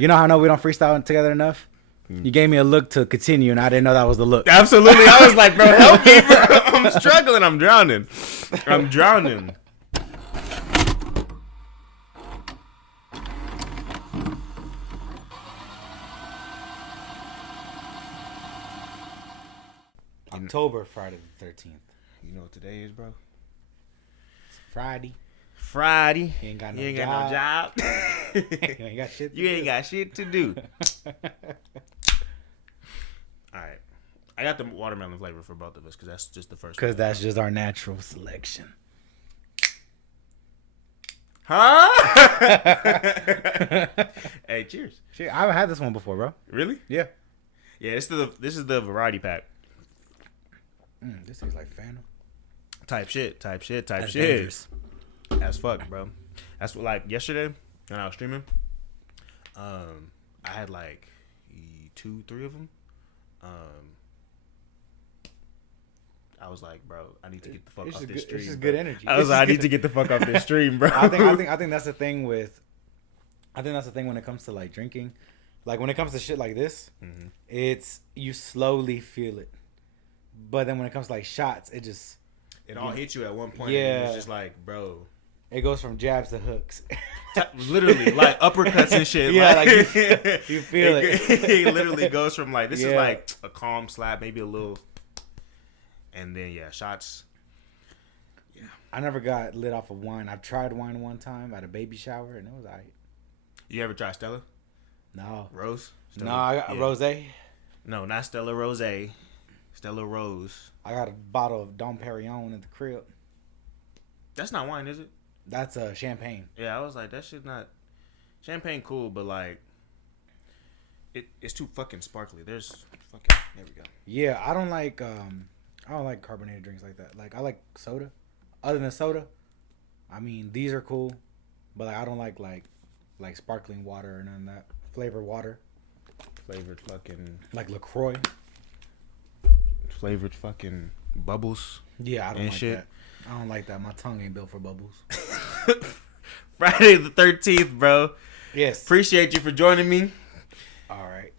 You know how I know we don't freestyle together enough? You gave me a look to continue, and I didn't know that was the look. Absolutely. I was like, bro, help me, bro. I'm struggling. I'm drowning. October, Friday the 13th. You know what today is, bro? It's Friday. You ain't got no you job. You ain't got shit to you ain't got shit to do. All right. I got the watermelon flavor for both of us because that's just the first one. Because that's just our natural selection. Huh? Hey, cheers. Shit, I haven't had this one before, bro. Really? Yeah. Yeah, this is the variety pack. This tastes like Phantom. Type shit. That's dangerous. As fuck, bro. That's what, like, yesterday when I was streaming, I had like 2-3 of them. I was like, bro, I need to get the fuck off this stream. It's just good energy. I was like, I need to get the fuck off this stream, bro. I think that's the thing with. I think that's the thing when it comes to like drinking, like when it comes to shit like this, it's you slowly feel it, but then when it comes to like shots, it all hits you at one point. Yeah, and it's just like, bro. It goes from jabs to hooks. Literally, like uppercuts and shit. Yeah, like you feel it. It literally goes from like, this is like a calm slap, maybe a little, and then shots. Yeah. I never got lit off of wine. I tried wine one time at a baby shower, and it was alright. You ever try Stella? No. Rose? Stella? No, I got rosé. No, not Stella Rosé. Stella Rose. I got a bottle of Dom Perignon in the crib. That's not wine, is it? That's champagne. Yeah, I was like, that shit not... Champagne cool, but like... It's too fucking sparkly. There's fucking... There we go. Yeah, I don't like carbonated drinks like that. Like, I like soda. Other than soda, I mean, these are cool. But like, I don't like sparkling water or none of that. Flavored water. Flavored fucking... Like LaCroix. Flavored fucking bubbles. Yeah, I don't like that. I don't like that. My tongue ain't built for bubbles. Friday the 13th, bro. Yes. Appreciate you for joining me. All right.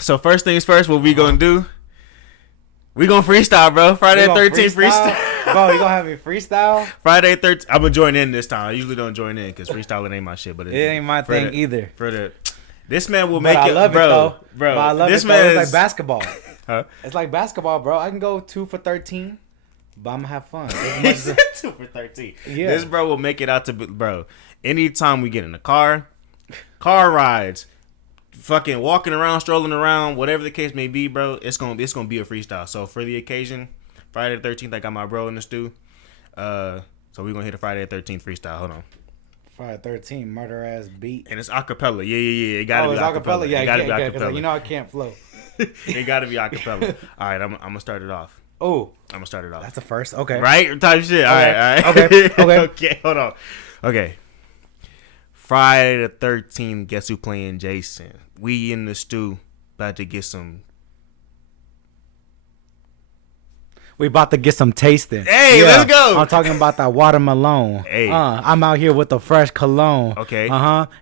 So first things first, what we gonna do? We gonna freestyle, bro. Friday the 13th freestyle. Bro, you gonna have me freestyle? Friday 13th. I'm gonna join in this time. I usually don't join in because freestyling ain't my shit. But it ain't my thing either. This man will make it, I love bro. It, though. Bro, but I love this it, man though. is It's like basketball. Huh? It's like basketball, bro. I can go 2 for 13, but I'm gonna have fun. 2 for 13. Yeah. This bro will make it out to, bro. Anytime we get in the car rides, fucking walking around, strolling around, whatever the case may be, bro. It's gonna be a freestyle. So for the occasion, Friday the 13th, I got my bro in the stew. So we're gonna hit a Friday the 13th freestyle. Hold on. Friday 13, murder ass beat. And it's acapella. Yeah. It gotta be acapella. Yeah, it gotta be acapella. You know I can't flow. It gotta be acapella. All right, I'm gonna start it off. Oh, I'm gonna start it off. That's the first. Okay. Right? Type shit. All right. Okay. Okay. Hold on. Okay. Friday the 13th. Guess who playing Jason? We in the stew, about to get some. We about to get some tasting. Hey, let's go. I'm talking about that watermelon. Hey. I'm out here with the fresh cologne. Okay.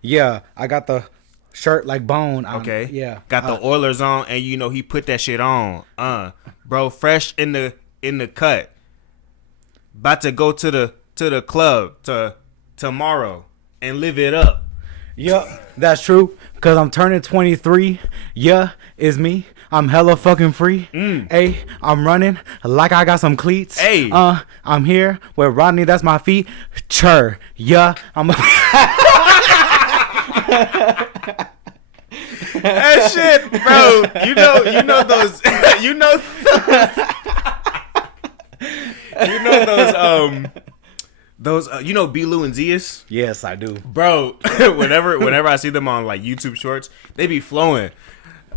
Yeah, I got the shirt like bone. Okay. Yeah. Got the Oilers on, and you know he put that shit on. Bro, fresh in the cut. About to go to the club tomorrow and live it up. Yup, that's true. Cause I'm turning 23. Yeah, it's me. I'm hella fucking free. Hey, I'm running like I got some cleats. Hey, I'm here with Rodney. That's my feet. Chur. Yeah, I'm. That shit, bro. You know those. Those B-Lou and Zias? Yes, I do. Bro, whenever I see them on like YouTube shorts, they be flowing.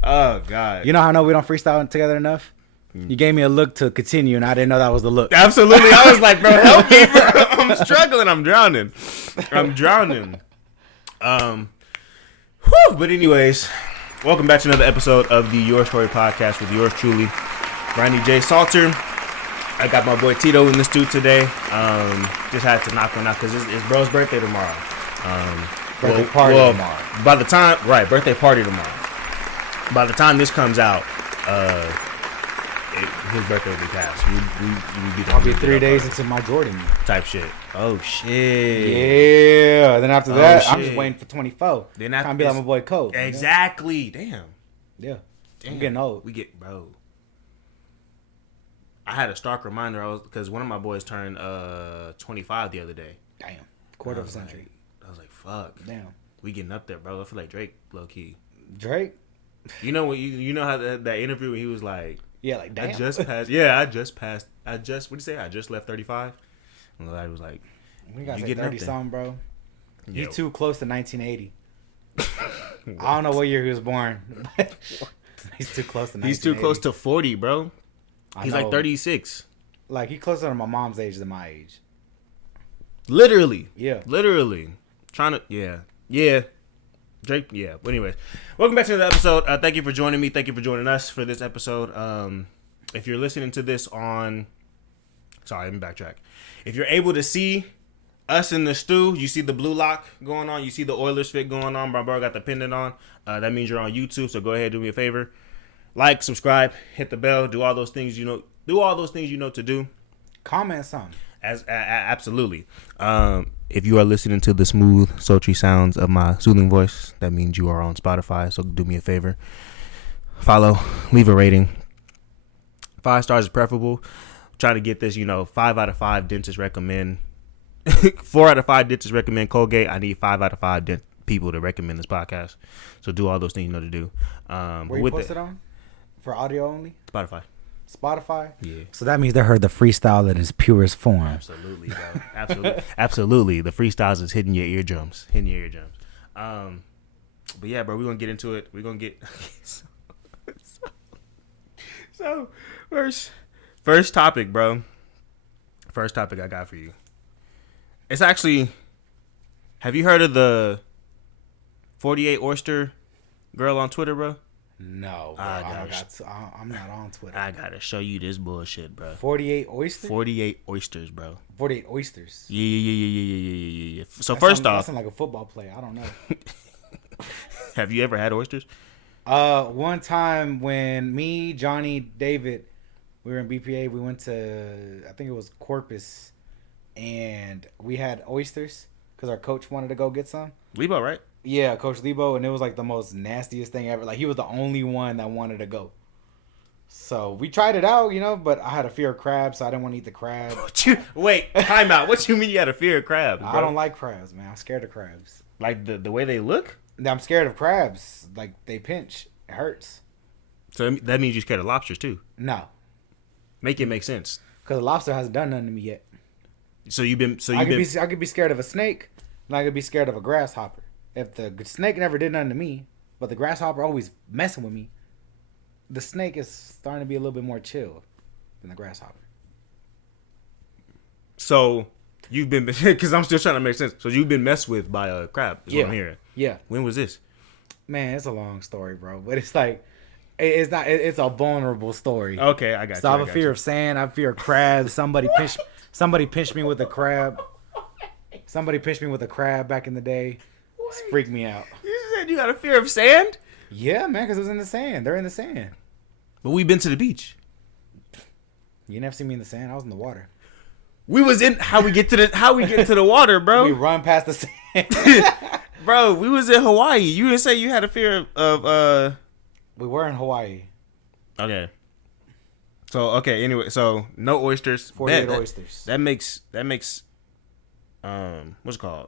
Oh God. You know how I know we don't freestyle together enough? You gave me a look to continue, and I didn't know that was the look. Absolutely. I was like, bro, help me, bro. I'm struggling. I'm drowning. But anyways, welcome back to another episode of the YourStory podcast with yours truly, Rodney J. Salter. I got my boy Tito in the studio today. Just had to knock one out because it's bro's birthday tomorrow. Birthday party tomorrow. By the time, right, birthday party tomorrow. By the time this comes out, his birthday will be passed. I'll be 3 days into my Jordan type shit. Oh shit. Yeah. Then after that, I'm just waiting for 24. Then after, trying to be like my boy Cole. Exactly. You know? Damn. Yeah. I'm getting old. Bro. I had a stark reminder because one of my boys turned 25 the other day. Damn. Quarter of a century. I was like, fuck. Damn. We getting up there, bro. I feel like Drake, low key. Drake? You know what? You know how that interview where he was like, yeah, like damn. I just passed. Yeah, I just passed. What do you say? I just left 35. And the guy was like, we got 30 something, bro. Yo. You too close to 1980. I don't know what year he was born. He's too close to 1980. He's too close to 40, bro. He's like 36. Like, he's closer to my mom's age than my age. Literally. Yeah. Literally. Trying to, yeah. Yeah. Drake, yeah. But anyways, welcome back to the episode. Thank you for joining me. Thank you for joining us for this episode. If you're listening to this on, sorry, let me backtrack. If you're able to see us in the stew, you see the blue lock going on, you see the Oilers fit going on, my bro got the pendant on. That means you're on YouTube, so go ahead, do me a favor. Like, subscribe, hit the bell, do all those things you know to do. Comment something. Absolutely. If you are listening to the smooth, sultry sounds of my soothing voice, that means you are on Spotify. So do me a favor, follow, leave a rating. 5 stars is preferable. Try to get this, 5 out of 5 dentists recommend. 4 out of 5 dentists recommend Colgate. I need 5 out of 5 people to recommend this podcast. So do all those things you know to do. Where you post it on? For audio only? Spotify? Yeah. So that means they heard the freestyle in its purest form. Absolutely, bro. Absolutely. The freestyles is hitting your eardrums. But yeah, bro, we're going to get into it. We're going to get... so, first topic, bro. First topic I got for you. It's actually... Have you heard of the 48 oyster girl on Twitter, bro? No, bro. I'm not on Twitter. I gotta show you this bullshit, bro. 48 oysters? 48 oysters, bro. 48 oysters. Yeah. So first off, that sounds like a football play. I don't know. Have you ever had oysters? One time when me, Johnny, David, we were in BPA. We went to, I think it was Corpus, and we had oysters because our coach wanted to go get some. Lebo, right? Yeah, Coach Lebo, and it was like the most nastiest thing ever. Like, he was the only one that wanted to go. So we tried it out, but I had a fear of crabs, so I didn't want to eat the crab. Wait, time out. What you mean you had a fear of crabs, bro? I don't like crabs, man. I'm scared of crabs. Like the way they look? I'm scared of crabs. Like, they pinch. It hurts. So that means you're scared of lobsters, too? No. Make it make sense. Because a lobster hasn't done nothing to me yet. I could be scared of a snake, and I could be scared of a grasshopper. If the snake never did nothing to me, but the grasshopper always messing with me, the snake is starting to be a little bit more chill than the grasshopper. So you've been, because I'm still trying to make sense. So you've been messed with by a crab, is what I'm hearing. Yeah. When was this? Man, it's a long story, bro. But it's like, it's a vulnerable story. Okay, I got you. So I have a fear of sand. I have a fear of crabs. Somebody pinched me with a crab. Somebody pinched me with a crab back in the day. It's freaked me out. You said you got a fear of sand? Yeah, man, because it was in the sand. They're in the sand. But we've been to the beach. You never see me in the sand. I was in the water. We was in how we get to the water, bro. We run past the sand. Bro, we was in Hawaii. You didn't say you had a fear of We were in Hawaii. Okay. Anyway, so no oysters. 48 oysters. That makes what's it called?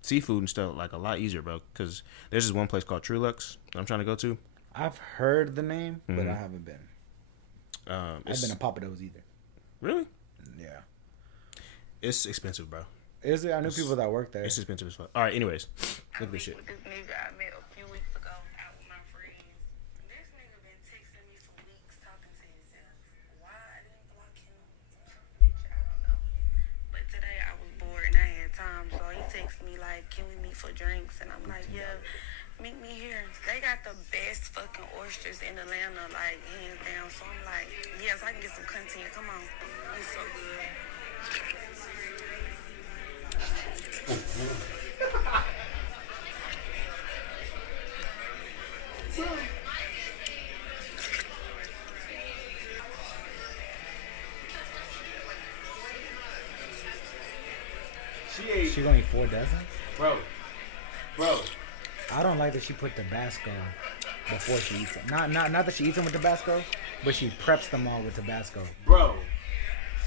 Seafood and stuff like a lot easier, bro. Because there's this one place called Trulux I'm trying to go to. I've heard the name, but I haven't been. I've been to Papa Do's either. Really? Yeah. It's expensive, bro. Is it? I knew people that work there. It's expensive as fuck. All right, anyways. Look at this shit. With this nigga I met a few weeks ago out with my friends. This nigga been texting me for weeks talking to himself. Why I didn't block him? Bitch, I don't know. But today I was bored and I had time, so he texted me like, can we meet for drinks? And I'm like, yeah, meet me here. They got the best fucking oysters in Atlanta, like, hands down. So I'm like, yes, I can get some content. Come on. It's so good. She gonna eat 4 dozen? Bro. I don't like that she put Tabasco before she eats them. Not that she eats them with Tabasco, but she preps them all with Tabasco. Bro.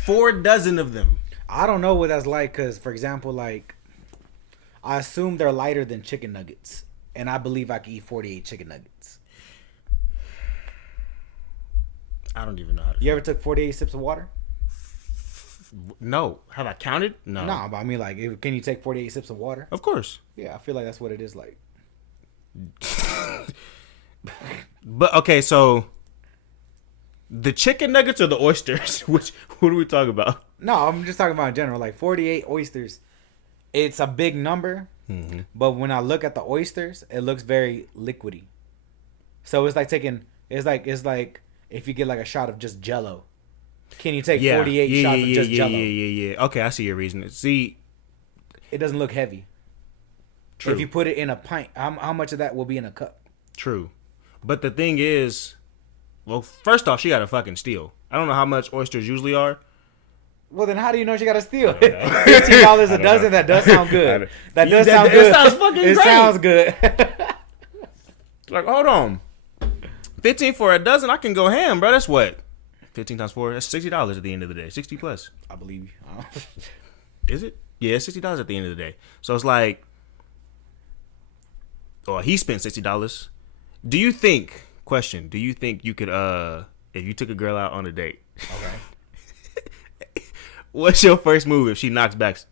4 dozen of them. I don't know what that's like because, for example, like, I assume they're lighter than chicken nuggets. And I believe I can eat 48 chicken nuggets. I don't even know how to. You ever took 48 sips of water? No. Have I counted? No. No, but I mean, like, can you take 48 sips of water? Of course. Yeah, I feel like that's what it is like. But, okay, so the chicken nuggets or the oysters? What do we talk about? No, I'm just talking about in general. Like, 48 oysters, it's a big number. Mm-hmm. But when I look at the oysters, it looks very liquidy. So it's like taking, it's like if you get like a shot of just Jello. Can you take 48 shots of just Jello? Yeah. Okay, I see your reason. See, it doesn't look heavy. True. If you put it in a pint, how much of that will be in a cup? True. But the thing is, well, first off, she got to fucking steal. I don't know how much oysters usually are. Well, then how do you know she got to steal? $15 a dozen. That does sound good. That does sound good. It sounds fucking great. It sounds good. Like, hold on. 15 for a dozen, I can go ham, bro. That's what? 15 times 4, that's $60 at the end of the day. 60 plus. I believe you. Is it? Yeah, it's $60 at the end of the day. So it's like, he spent $60. Do you think you could, if you took a girl out on a date? Okay. What's your first move if she knocks back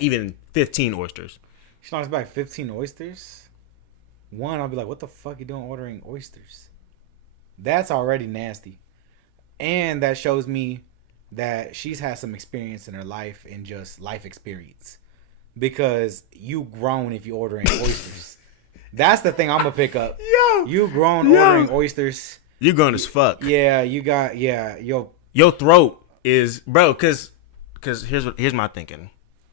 even 15 oysters? She knocks back 15 oysters? One, I'll be like, what the fuck you doing ordering oysters? That's already nasty. And that shows me that she's had some experience in her life and just life experience. Because you grown if you ordering oysters. That's the thing I'm going to pick up. You grown ordering oysters. You grown as fuck. Yeah, you got, your throat is, bro, because here's my thinking.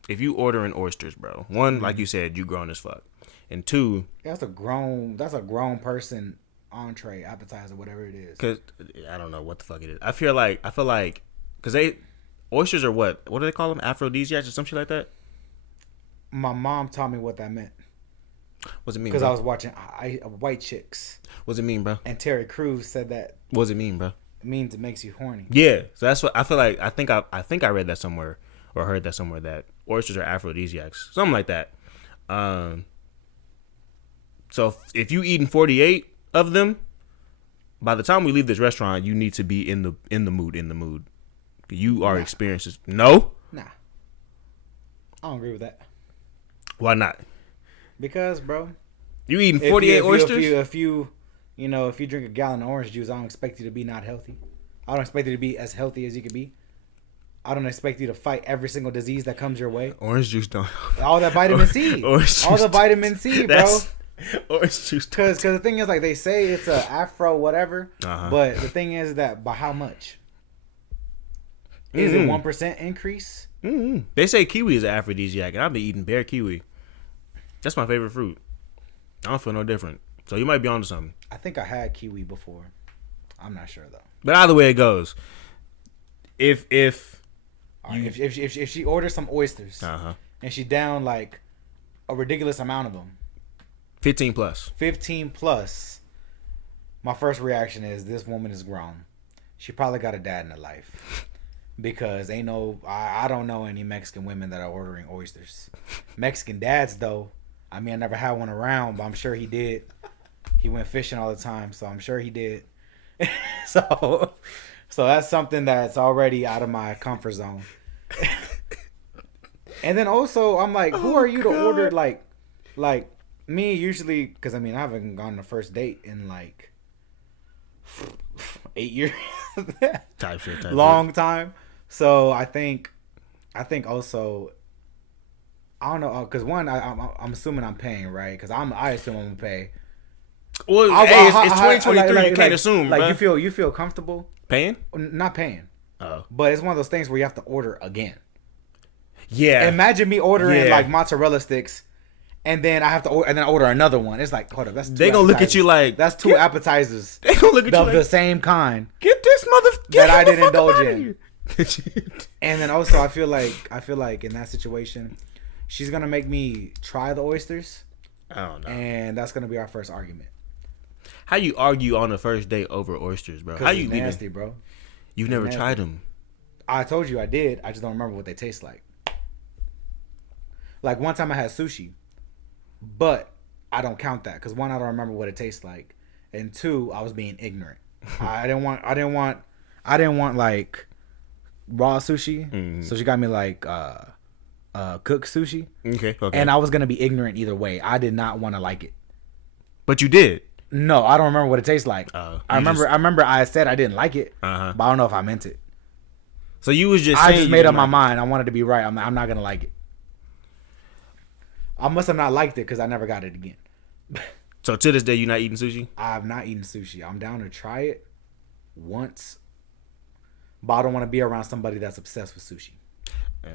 If you ordering oysters, bro, one, like you said, you grown as fuck. And two, that's a grown person entree, appetizer, whatever it is. Cause I don't know what the fuck it is. I feel like because oysters are what do they call them? Aphrodisiacs or some shit like that. My mom taught me what that meant. What's it mean? Because I was watching White Chicks. What's it mean, bro? And Terry Crews said that. What's it mean, bro? It means it makes you horny. Yeah, so that's what I feel like. I think I read that somewhere or heard that somewhere that oysters are aphrodisiacs, something like that. So if you eating 48 of them, by the time we leave this restaurant, you need to be in the mood. You are experienced. No? Nah. I don't agree with that. Why not? Because, bro, you eating 48 oysters? If you drink a gallon of orange juice, I don't expect you to be not healthy. I don't expect you to be as healthy as you could be. I don't expect you to fight every single disease that comes your way. Orange juice don't. All that vitamin C. All the vitamin C, bro. Orange juice. Because the thing is, like, they say it's a Afro whatever, but the thing is that by how much? Is it 1% increase? Mm-hmm. They say kiwi is an aphrodisiac, and I've been eating bare kiwi. That's my favorite fruit. I don't feel no different. So you might be onto something. I think I had kiwi before. I'm not sure though. But either way it goes, if she orders some oysters and she down like a ridiculous amount of them, 15 plus, my first reaction is this woman is grown. She probably got a dad in her life. Because I don't know any Mexican women that are ordering oysters. Mexican dads, though, I mean, I never had one around, but I'm sure he did. He went fishing all the time, so I'm sure he did. So that's something that's already out of my comfort zone. And then also, I'm like, who are you to order, like me, usually, because, I mean, I haven't gone on a first date in, like, 8 years. Type shit. Long time. So I think also, I don't know, because one, I'm assuming I'm paying, right? Because I assume I'm gonna pay. Well, it's 2023. You can't assume, like you feel comfortable paying? Not paying. Oh, but it's one of those things where you have to order again. Yeah. Imagine me ordering like mozzarella sticks, and then I have to order another one. It's like, hold up, that's two They gonna look at you like that's two appetizers. They gonna look at you of like the same kind get this that I didn't indulge in. And then also, I feel like in that situation, she's gonna make me try the oysters. I don't know. And that's gonna be our first argument. How you argue on the first date over oysters, bro? How you nasty, bro? You've never tried them. I told you I did. I just don't remember what they taste like. Like one time I had sushi, but I don't count that because one, I don't remember what it tastes like, and two, I was being ignorant. I didn't want like raw sushi, so she got me like cooked sushi. Okay. And I was gonna be ignorant either way. I did not want to like it. But you did. No, I don't remember what it tastes like. I remember I said I didn't like it, but I don't know if I meant it. So you was just I just made up my mind. I wanted to be right. I'm not gonna like it. I must have not liked it because I never got it again. So to this day, you not eating sushi? I've not eaten sushi. I'm down to try it once, but I don't want to be around somebody that's obsessed with sushi. Yeah.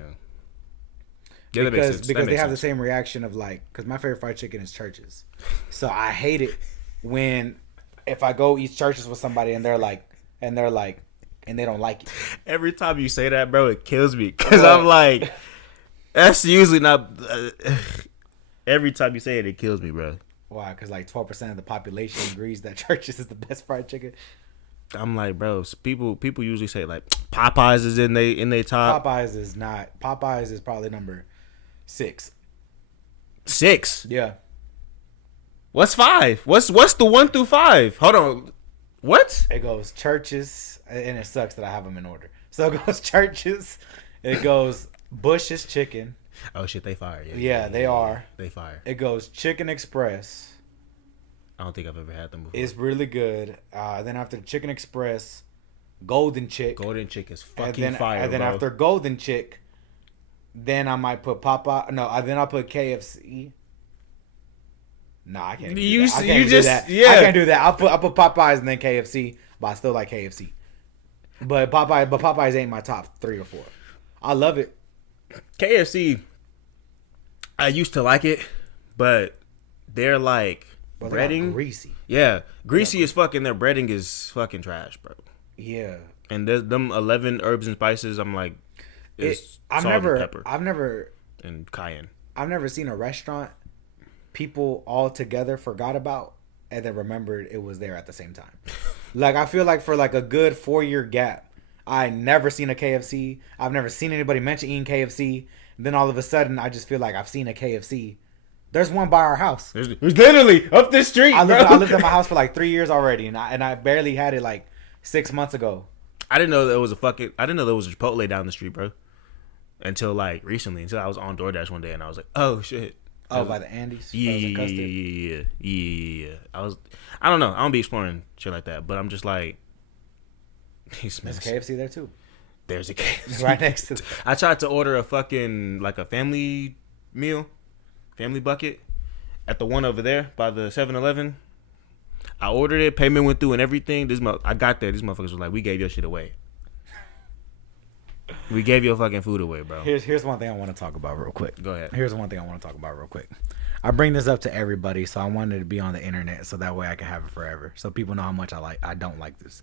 Because they have the same reaction of like, because my favorite fried chicken is Church's, so I hate it when if I go eat Church's with somebody and they don't like it. Every time you say that, bro, it kills me because I'm like, that's usually not. Every time you say it, it kills me, bro. Why? Because like 12% of the population agrees that Church's is the best fried chicken. I'm like, bro, people usually say like Popeyes is in they top. Popeyes is not. Popeyes is probably number 6. 6? Yeah. What's 5? What's the 1 through 5? Hold on. What? It goes Church's, and it sucks that I have them in order. So it goes Church's. It goes Bush's Chicken. Oh shit, they fire. Yeah, they are. They fire. It goes Chicken Express. I don't think I've ever had them before. It's really good. Then after Chicken Express, Golden Chick. Golden Chick is fucking fire, And then bro. after Golden Chick, then I might put Popeye. No, then I'll put KFC. No, I can't. You I can't do that. I'll put Popeyes and then KFC, but I still like KFC. But Popeyes ain't my top 3 or 4. I love it. KFC, I used to like it, but they're like breading greasy. Yeah, greasy as fucking. Their breading is fucking trash, bro. Yeah. And them 11 herbs and spices, I'm like, I've never and cayenne. I've never seen a restaurant people all together forgot about and then remembered it was there at the same time. Like I feel like for like a good 4-year gap, I never seen a KFC. I've never seen anybody mention eating KFC. And then all of a sudden, I just feel like I've seen a KFC. There's one by our house. There's literally up this street. I lived in my house for like 3 years already, and I barely had it like 6 months ago. I didn't know there was a Chipotle down the street, bro. Until like recently, until I was on DoorDash one day, and I was like, oh shit. Oh, by the Andes? Yeah. I don't know. I don't be exploring shit like that, but I'm just like, there's KFC there too. There's a KFC right next to. I tried to order a fucking like a family meal, family bucket, at the one over there by the 7-Eleven. I ordered it, payment went through and everything. I got there. These motherfuckers were like, "We gave your shit away. We gave your fucking food away, bro." Here's one thing I want to talk about real quick. Go ahead. Here's one thing I want to talk about real quick. I bring this up to everybody, so I wanted to be on the internet so that way I can have it forever, so people know how much I don't like this.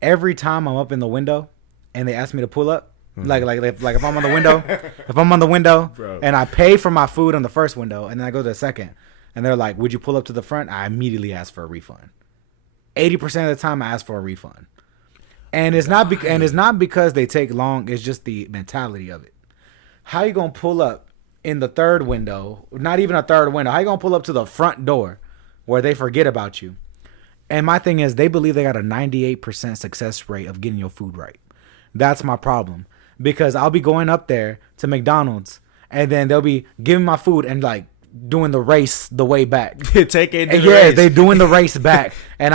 Every time I'm up in the window and they ask me to pull up, like if I'm on the window, Bro. And I pay for my food on the first window and then I go to the second and they're like, "Would you pull up to the front?" I immediately ask for a refund. 80% of the time I ask for a refund. And it's not because they take long, it's just the mentality of it. How you going to pull up in the third window, not even a third window, how you going to pull up to the front door where they forget about you? And my thing is, they believe they got a 98% success rate of getting your food right. That's my problem. Because I'll be going up there to McDonald's, and then they'll be giving my food and, like, doing the race the way back. Taking the race. Yeah, they doing the race back. And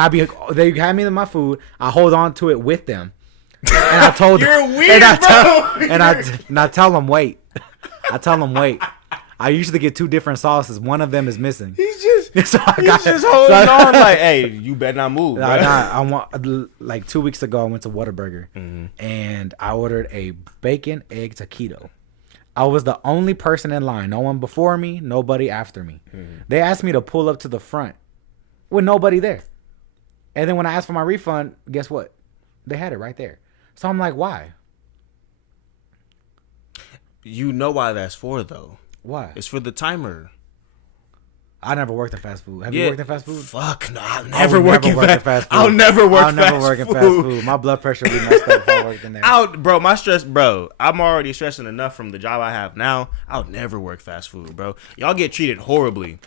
they hand me my food. I hold on to it with them. And I told them. You're weird, bro. And I tell them, wait. I tell them, wait. I usually get 2 different sauces. One of them is missing. He's just holding on like, hey, you better not move. I want like 2 weeks ago I went to Whataburger and I ordered a bacon egg taquito. I was the only person in line. No one before me, nobody after me. They asked me to pull up to the front with nobody there. And then when I asked for my refund, guess what? They had it right there. So I'm like, why? You know why that's for, though. Why? It's for the timer. I never worked in fast food. Have you worked in fast food? Fuck no, I'll never work in fast food. I'll never work in fast food. My blood pressure would be messed up if I worked in there. Bro, my stress, bro. I'm already stressing enough from the job I have now. I'll never work fast food, bro. Y'all get treated horribly.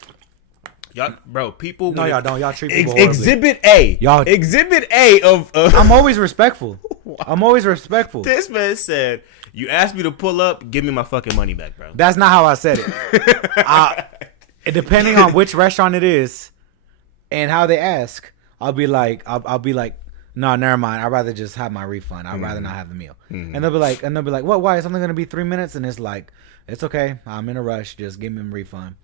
Y'all, bro, people. No, y'all don't. Y'all treat people horribly. Exhibit A. Y'all. Exhibit A of. I'm always respectful. I'm always respectful. This man said, "You asked me to pull up. Give me my fucking money back, bro." That's not how I said it. Depending on which restaurant it is and how they ask, I'll be like, no, never mind. I'd rather just have my refund. I'd rather not have the meal. And they'll be like, what? Why? It's only gonna be 3 minutes, and it's like, it's okay. I'm in a rush. Just give me a refund.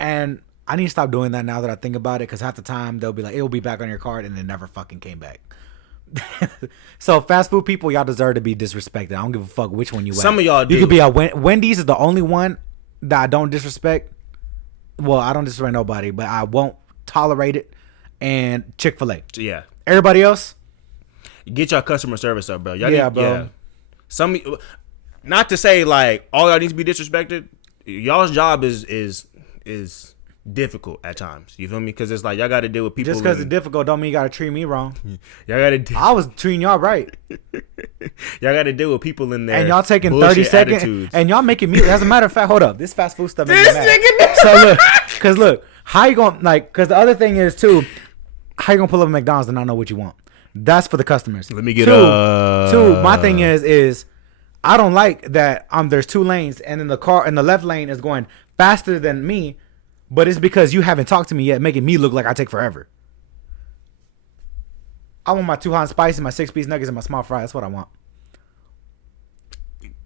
And I need to stop doing that now that I think about it, because half the time they'll be like, it'll be back on your card, and it never fucking came back. So fast food people, y'all deserve to be disrespected. I don't give a fuck which one you at. Some of y'all do. You could be a Wendy's is the only one that I don't disrespect. Well, I don't disrespect nobody, but I won't tolerate it. And Chick-fil-A. Yeah. Everybody else? Get your customer service up, bro. Y'all bro. Yeah. Some, not to say like all y'all need to be disrespected. Y'all's job is difficult at times. You feel me? Because it's like y'all got to deal with people. Just because it's difficult don't mean you got to treat me wrong. Y'all got to. I was treating y'all right. Y'all got to deal with people in there. And y'all taking 30 seconds. Attitudes. And y'all making me. As a matter of fact, hold up. This fast food stuff makes me mad. So look, because how you going to, like, because the other thing is too, how you going to pull up at McDonald's and not know what you want? That's for the customers. Let me get two, my thing is I don't like that there's 2 lanes and then the car in the left lane is going faster than me, but it's because you haven't talked to me yet, making me look like I take forever. I want my 2 hot and spicy, my 6-piece nuggets, and my small fry. That's what I want.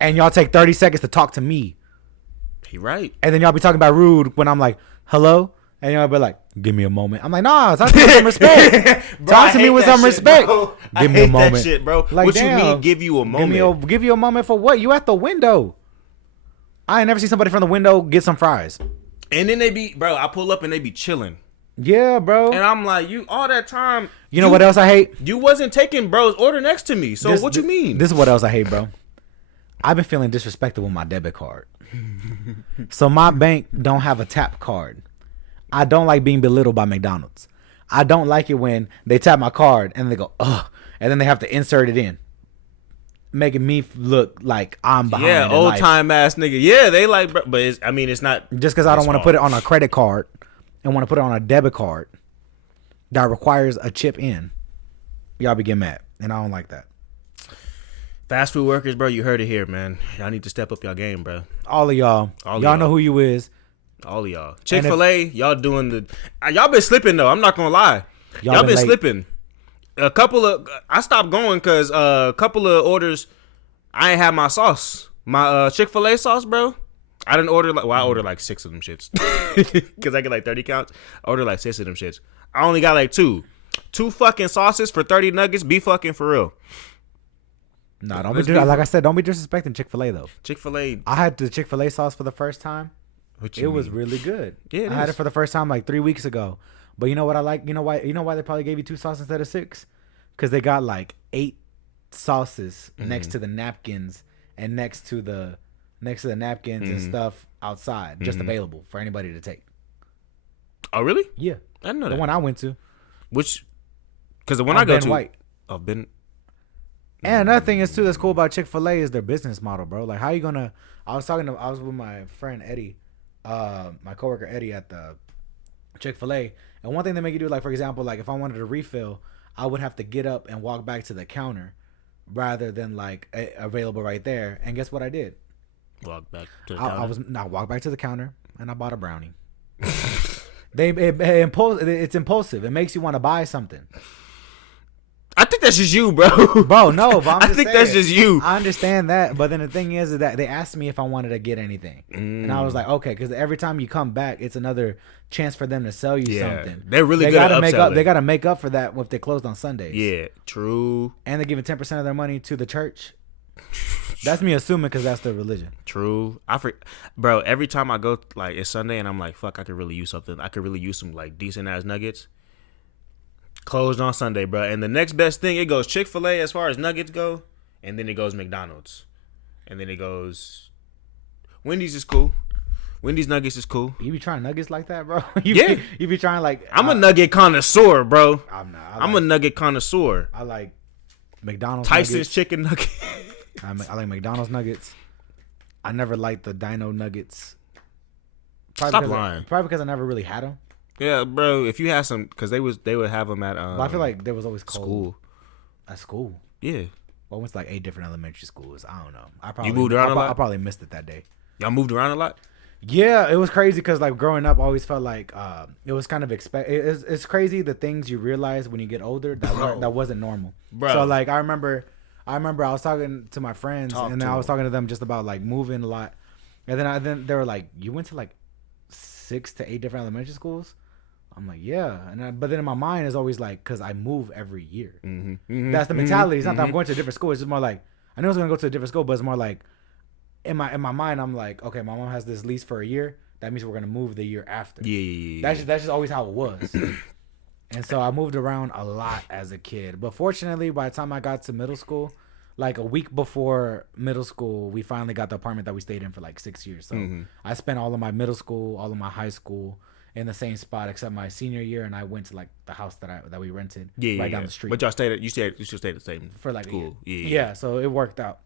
And y'all take 30 seconds to talk to me. He right. And then y'all be talking about rude when I'm like, hello? And y'all be like, give me a moment. I'm like, nah, talk to me with some respect. Bro, talk to me with some respect. Bro. Give me a moment. That shit, bro. Like, what damn, you mean give you a moment? Give you a moment for what? You at the window. I ain't never seen somebody from the window get some fries. And then they be, bro, I pull up and they be chilling. Yeah, bro. And I'm like, you all that time. You know what else I hate? You wasn't taking bro's order next to me. So what you mean? This is what else I hate, bro. I've been feeling disrespected with my debit card. So my bank don't have a tap card. I don't like being belittled by McDonald's. I don't like it when they tap my card and they go, ugh, and then they have to insert it in, making me look like I'm behind. Yeah, old time ass nigga. Yeah, they like, but it's not. Just because I don't want to put it on a credit card and want to put it on a debit card that requires a chip in, y'all be getting mad, and I don't like that. Fast food workers, bro, you heard it here, man. Y'all need to step up your game, bro. All of y'all. Y'all know who you is. All of y'all. Chick-fil-A, y'all doing the... Y'all been slipping, though. I'm not going to lie. Y'all been slipping. I stopped going because a couple of orders, I ain't had my sauce. My Chick-fil-A sauce, bro. I didn't order... I ordered like 6 of them shits. Because I get like 30 counts. I ordered like 6 of them shits. I only got like 2. 2 fucking sauces for 30 nuggets. Be fucking for real. Nah, don't be like I said, don't be disrespecting Chick-fil-A though. Chick-fil-A. I had the Chick-fil-A sauce for the first time. It was really good. Yeah, I had it for the first time like 3 weeks ago. But you know what I like? You know why they probably gave you 2 sauces instead of 6? Because they got like 8 sauces next to the napkins and next to the napkins and stuff outside, just available for anybody to take. Oh really? Yeah, I didn't know that. The one I went to. Which? Because the one I go Ben to. White. Oh, Ben. And another thing is too that's cool about Chick-fil-A is their business model, bro. Like, how you gonna? I was with my friend Eddie, my coworker Eddie at the Chick-fil-A, and one thing they make you do, like for example, like if I wanted a refill, I would have to get up and walk back to the counter, rather than like available right there. And guess what I did? Walk back to the counter. I walked back to the counter and I bought a brownie. It's impulsive. It makes you want to buy something. I think that's just you, bro. Bro, no, but I'm just I think saying, that's just you. I understand that, but then the thing is that they asked me if I wanted to get anything, and I was like, okay, because every time you come back, it's another chance for them to sell you something. They're really good at upselling. They got to make up for that if they closed on Sundays. Yeah, true. And they're giving 10% of their money to the church. That's me assuming because that's their religion. True. Bro, every time I go, like, it's Sunday and I'm like, fuck, I could really use something. I could really use some, like, decent-ass nuggets. Closed on Sunday, bro. And the next best thing, it goes Chick-fil-A as far as nuggets go. And then it goes McDonald's. And then it goes... Wendy's is cool. Wendy's nuggets is cool. You be trying nuggets like that, bro? Yeah. You be trying like... I'm a nugget connoisseur, bro. I'm not. I'm a nugget connoisseur. I like McDonald's Tyson's nuggets. chicken nugget. I like McDonald's nuggets. I never liked the Dino nuggets. Stop lying. Probably because I never really had them. Yeah, bro. If you had some... Because they would have them at... But I feel like there was always cold. School. At school? Yeah. Well, I went to like 8 different elementary schools. I don't know. You moved around a lot? I probably missed it that day. Y'all moved around a lot? Yeah, it was crazy because like growing up, I always felt like it was kind of it's crazy the things you realize when you get older that wasn't normal. Bro. So like I remember I was talking to my friends and then I was talking to them just about like moving a lot, and then they were like, "You went to like 6 to 8 different elementary schools?" I'm like, "Yeah," but then in my mind is always like, because I move every year. Mm-hmm. Mm-hmm. That's the mentality. It's not that I'm going to a different school. It's just more like I know I was gonna go to a different school, but it's more like. In my mind, I'm like, okay, my mom has this lease for a year. That means we're gonna move the year after. Yeah. That's just always how it was. And so I moved around a lot as a kid. But fortunately, by the time I got to middle school, like a week before middle school, we finally got the apartment that we stayed in for like 6 years. So I spent all of my middle school, all of my high school in the same spot except my senior year, and I went to like the house that we rented down the street. But y'all stayed you still stayed at the same for like school. Yeah, so it worked out.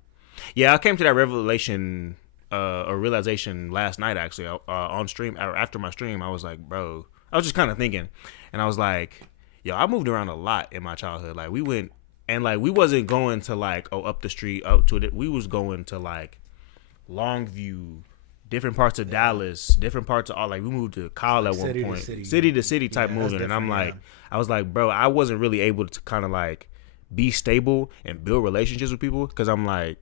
Yeah, I came to that revelation or realization last night actually on stream. After my stream, I was like, bro, I was just kind of thinking, and I was like, yo, I moved around a lot in my childhood. Like we went and like we wasn't going to like up the street up to it. We was going to like Longview, different parts of Dallas, different parts of all. Like we moved to Kyle at one point, city to city type moving, and I'm like, I was like, bro, I wasn't really able to kind of like be stable and build relationships with people because I'm like.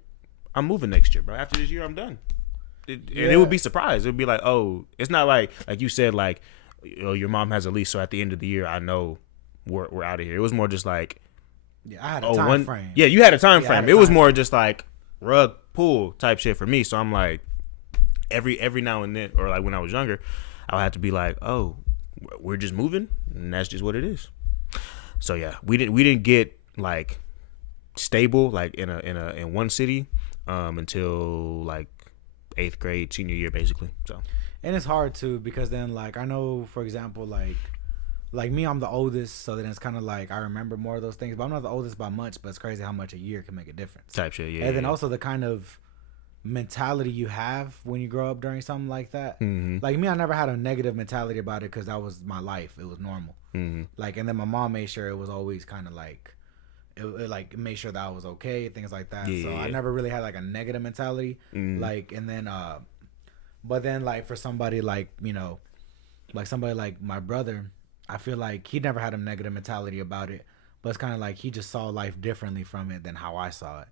I'm moving next year, bro. After this year, I'm done. And it would be surprised. It would be like, oh, it's not like you said, like, oh, your mom has a lease, so at the end of the year, I know we're out of here. It was more just like, I had a time frame. Yeah, you had a time frame. It was more just like rug pull type shit for me. So I'm like, every now and then, or like when I was younger, I would have to be like, oh, we're just moving, and that's just what it is. So yeah, we didn't get like stable like in one city. Until like 8th grade, senior year, basically. So, and it's hard too because then like I know, for example, like me, I'm the oldest, so then it's kind of like I remember more of those things. But I'm not the oldest by much. But it's crazy how much a year can make a difference. Type shit, yeah. And then also the kind of mentality you have when you grow up during something like that. Mm-hmm. Like me, I never had a negative mentality about it because that was my life. It was normal. Mm-hmm. Like, and then my mom made sure it was always kind of like. It like made sure that I was okay, things like that. Yeah, so I never really had like a negative mentality. Like, and then but then like for somebody like, you know, like somebody like my brother, I feel like he never had a negative mentality about it, but it's kind of like he just saw life differently from it than how I saw it.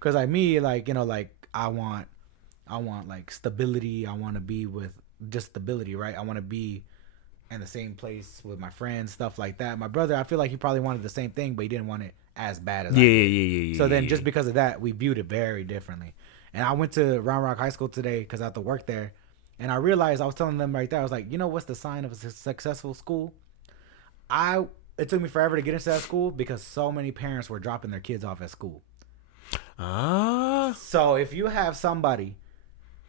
Cause like me, like, you know, like I want like stability. I want to be with just stability, right? I want to be in the same place with my friends, stuff like that. My brother, I feel like he probably wanted the same thing, but he didn't want it as bad as I did. Yeah. So then just because of that, we viewed it very differently. And I went to Round Rock High School today because I have to work there. And I realized, I was telling them right there, I was like, you know what's the sign of a successful school? It took me forever to get into that school because so many parents were dropping their kids off at school. So if you have somebody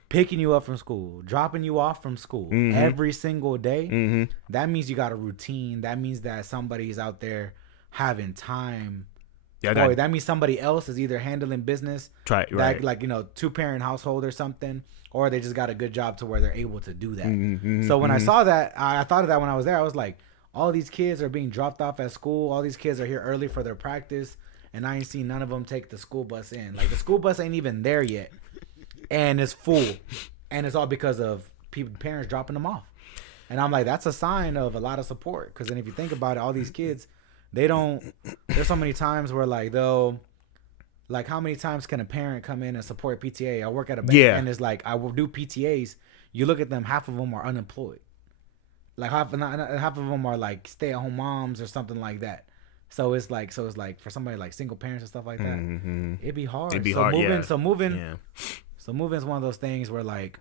picking you up from school, dropping you off from school every single day, that means you got a routine. That means that somebody's out there having time. Yeah, that means somebody else is either handling business, right. Like, you know, 2-parent household or something, or they just got a good job to where they're able to do that. So when I saw that, I thought of that when I was there. I was like, all these kids are being dropped off at school. All these kids are here early for their practice, and I ain't seen none of them take the school bus in. Like, the school bus ain't even there yet, and it's full, and it's all because of parents dropping them off. And I'm like, that's a sign of a lot of support, because then if you think about it, all these kids, they don't. There's so many times where like how many times can a parent come in and support PTA? I work at a bank, and it's like I will do PTAs. You look at them, half of them are unemployed. Like half of them are like stay-at-home moms or something like that. So it's like for somebody like single parents and stuff like that, it'd be hard. It'd be so hard. moving, Yeah. So moving, Yeah. so moving is one of those things where like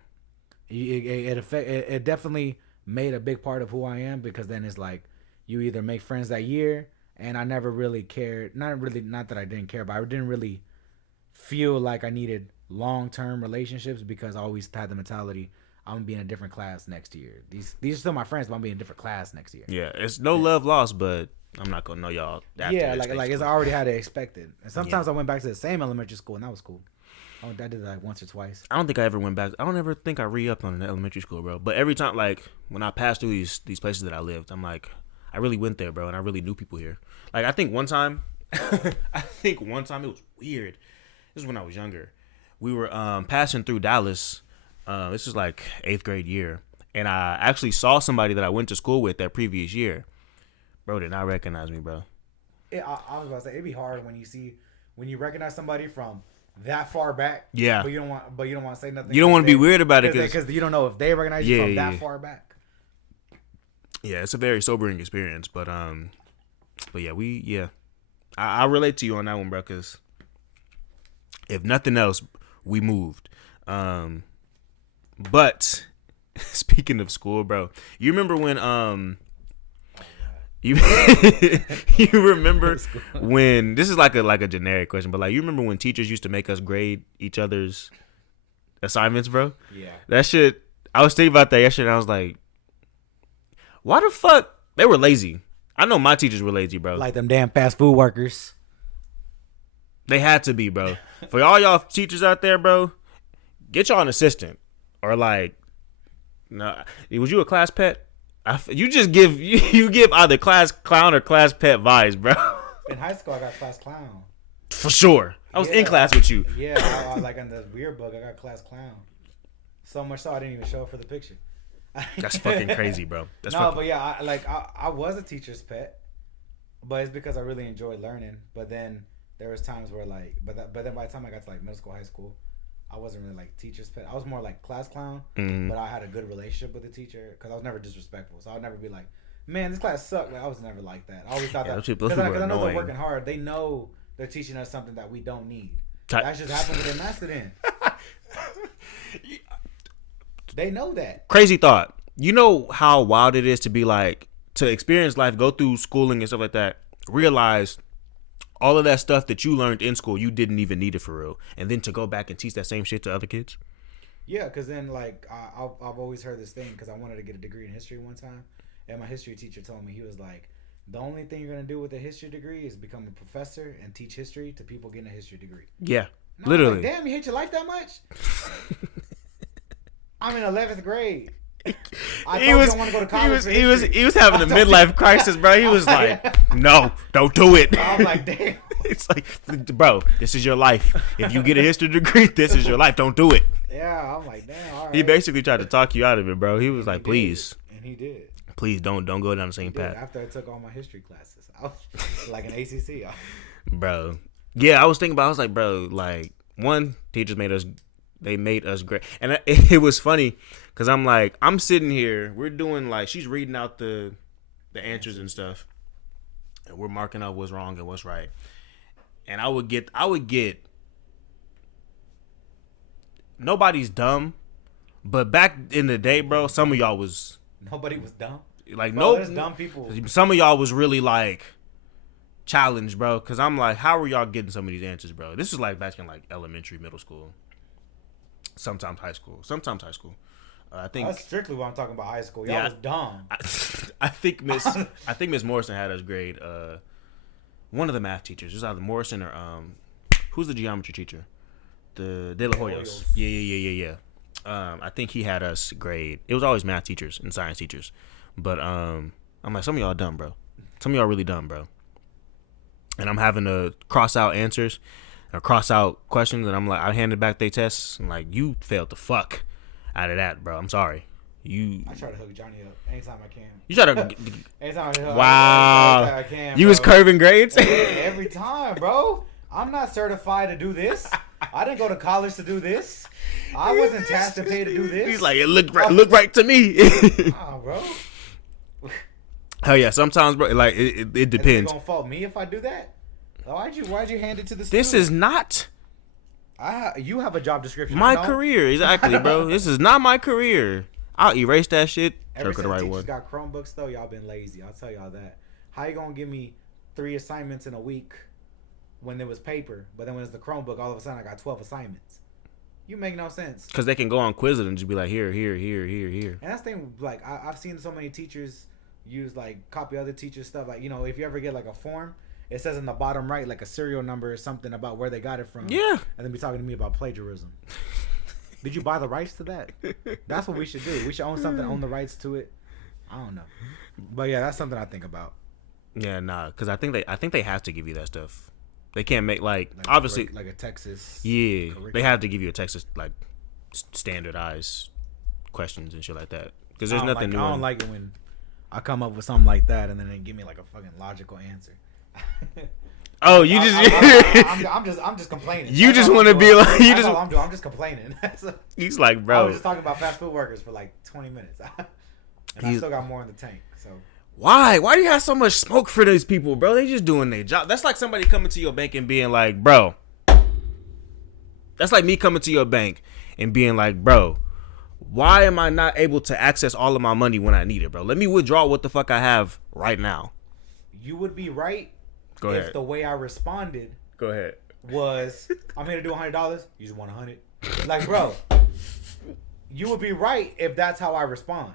it definitely made a big part of who I am, because then it's like you either make friends that year, and I never really cared. Not that I didn't care, but I didn't really feel like I needed long-term relationships, because I always had the mentality I'm gonna be in a different class next year. These are still my friends, but I'm gonna be in a different class next year. Yeah, it's no love lost, but I'm not gonna know y'all. After Yeah, this, like it's already had it expected. And sometimes I went back to the same elementary school, and that was cool. I did that like once or twice. I don't think I ever went back. I don't ever think I re-upped on an elementary school, bro. But every time, like when I passed through these places that I lived, I'm like, I really went there, bro, and I really knew people here. Like I think one time, it was weird. This is when I was younger. We were passing through Dallas. This was like 8th grade year, and I actually saw somebody that I went to school with that previous year. Bro did not recognize me, bro. I was about to say, it'd be hard when you recognize somebody from that far back. Yeah. But you don't want to say nothing. You don't want to be weird about it because you don't know if they recognize you from that far back. Yeah, it's a very sobering experience, but yeah, I relate to you on that one, bro. Because if nothing else, we moved. But speaking of school, bro, you remember when you remember when, this is like a generic question, but like you remember when teachers used to make us grade each other's assignments, bro? Yeah. That shit, I was thinking about that yesterday, and I was like, why the fuck they were lazy? I know my teachers were lazy, bro. Like them damn fast food workers. They had to be, bro. For all y'all teachers out there, bro, get y'all an assistant. Or like, no, was you a class pet? You just give you give either class clown or class pet vibes, bro. In high school, I got class clown. For sure, I was in class with you. Yeah, I like in the weird book, I got class clown. So much so I didn't even show up for the picture. That's fucking crazy, bro. But yeah, I was a teacher's pet, but it's because I really enjoyed learning. But then there was times where like, but then by the time I got to like middle school, high school, I wasn't really like teacher's pet. I was more like class clown, but I had a good relationship with the teacher because I was never disrespectful. So I would never be like, man, this class sucked. Like, I was never like that. I always thought that because I know they're working hard. They know they're teaching us something that we don't need. That just happened with their master then. They know that. Crazy thought. You know how wild it is to be like, to experience life, go through schooling and stuff like that, realize all of that stuff that you learned in school, you didn't even need it for real. And then to go back and teach that same shit to other kids. Yeah, because then like I've always heard this thing because I wanted to get a degree in history one time. And my history teacher told me, he was like, the only thing you're going to do with a history degree is become a professor and teach history to people getting a history degrry. Yeah, and literally. Like, damn, you hate your life that much? I'm in 11th grade. I told you I want to go to college. He was having a midlife crisis, bro. He was like, no, don't do it. I was like, damn. It's like, bro, this is your life. If you get a history degree, this is your life. Don't do it. Yeah, I'm like, damn, all right. He basically tried to talk you out of it, bro. He was like, please. And he did. Please don't go down the same path. After I took all my history classes. I was like an ACC. Bro. Yeah, I was thinking about, I was like, bro, like, one, teachers made us great. And it was funny because I'm like, I'm sitting here, we're doing like, she's reading out the answers and stuff, and we're marking up what's wrong and what's right. And I would get nobody's dumb, but back in the day, bro, some of y'all was, nobody was dumb. Like, bro, there's dumb people. Some of y'all was really like challenged, bro, because I'm like, how are y'all getting some of these answers, bro? This is like back in like elementary, middle school, sometimes high school. I think that's strictly what I'm talking about. High school, y'all was dumb. I think Miss Morrison had us grade one of the math teachers. It was either Morrison or who's the geometry teacher? The De La Hoyos. Yeah. I think he had us grade. It was always math teachers and science teachers, but I'm like, some of y'all dumb, bro. Some of y'all really dumb, bro. And I'm having to cross out answers or cross out questions, and I'm like, I handed back their tests, and like, you failed the fuck out of that, bro. I'm sorry. I try to hook Johnny up anytime I can. You try to anytime I can. Wow. I can, you was curving grades? Every time, bro. I'm not certified to do this. I didn't go to college to do this. I wasn't tasked to pay to do this. He's like, it looked right to me. Nah, bro. Hell yeah, sometimes, bro. Like it And then depends. you gonna fault me if I do that? Why'd you hand it to the student? This is not you have a job description. my I don't. career, exactly, bro. This is not my career. I'll erase that shit. Ever Circle since the right teachers one. got Chromebooks though, y'all been lazy. I'll tell y'all that. How you gonna give me 3 assignments in a week when there was paper, but then when it's the Chromebook, all of a sudden I got 12 assignments? You make no sense. Because they can go on Quizlet and just be like, here. And that's the thing. Like I've seen so many teachers use like copy other teachers' stuff. Like if you ever get like a form, it says in the bottom right like a serial number or something about where they got it from. Yeah. And then be talking to me about plagiarism. Did you buy the rights to that? That's what we should do. We should own something, own the rights to it. I don't know, but yeah, that's something I think about. Yeah, nah, because I think they have to give you that stuff. They can't make like obviously like a Texas. Yeah, curriculum. they have to give you a Texas like standardized questions and shit like that. Because there's nothing new. I don't like it when I come up with something like that and then they give me like a fucking logical answer. Oh, you just I'm just complaining. you That's just all want to I'm be doing. like you That's just. all I'm doing. I'm just complaining. He's like, I was bro, just talking about fast food workers for like 20 minutes, and I still got more in the tank. So why do you have so much smoke for these people, bro? They just doing their job. That's like somebody coming to your bank and being like, bro. That's like me coming to your bank and being like, bro, why am I not able to access all of my money when I need it, bro? Let me withdraw what the fuck I have right now. you would be right Go if ahead. the way I responded Go ahead. was, I'm here to do $100. You just want 100. Like, bro, you would be right if that's how I respond.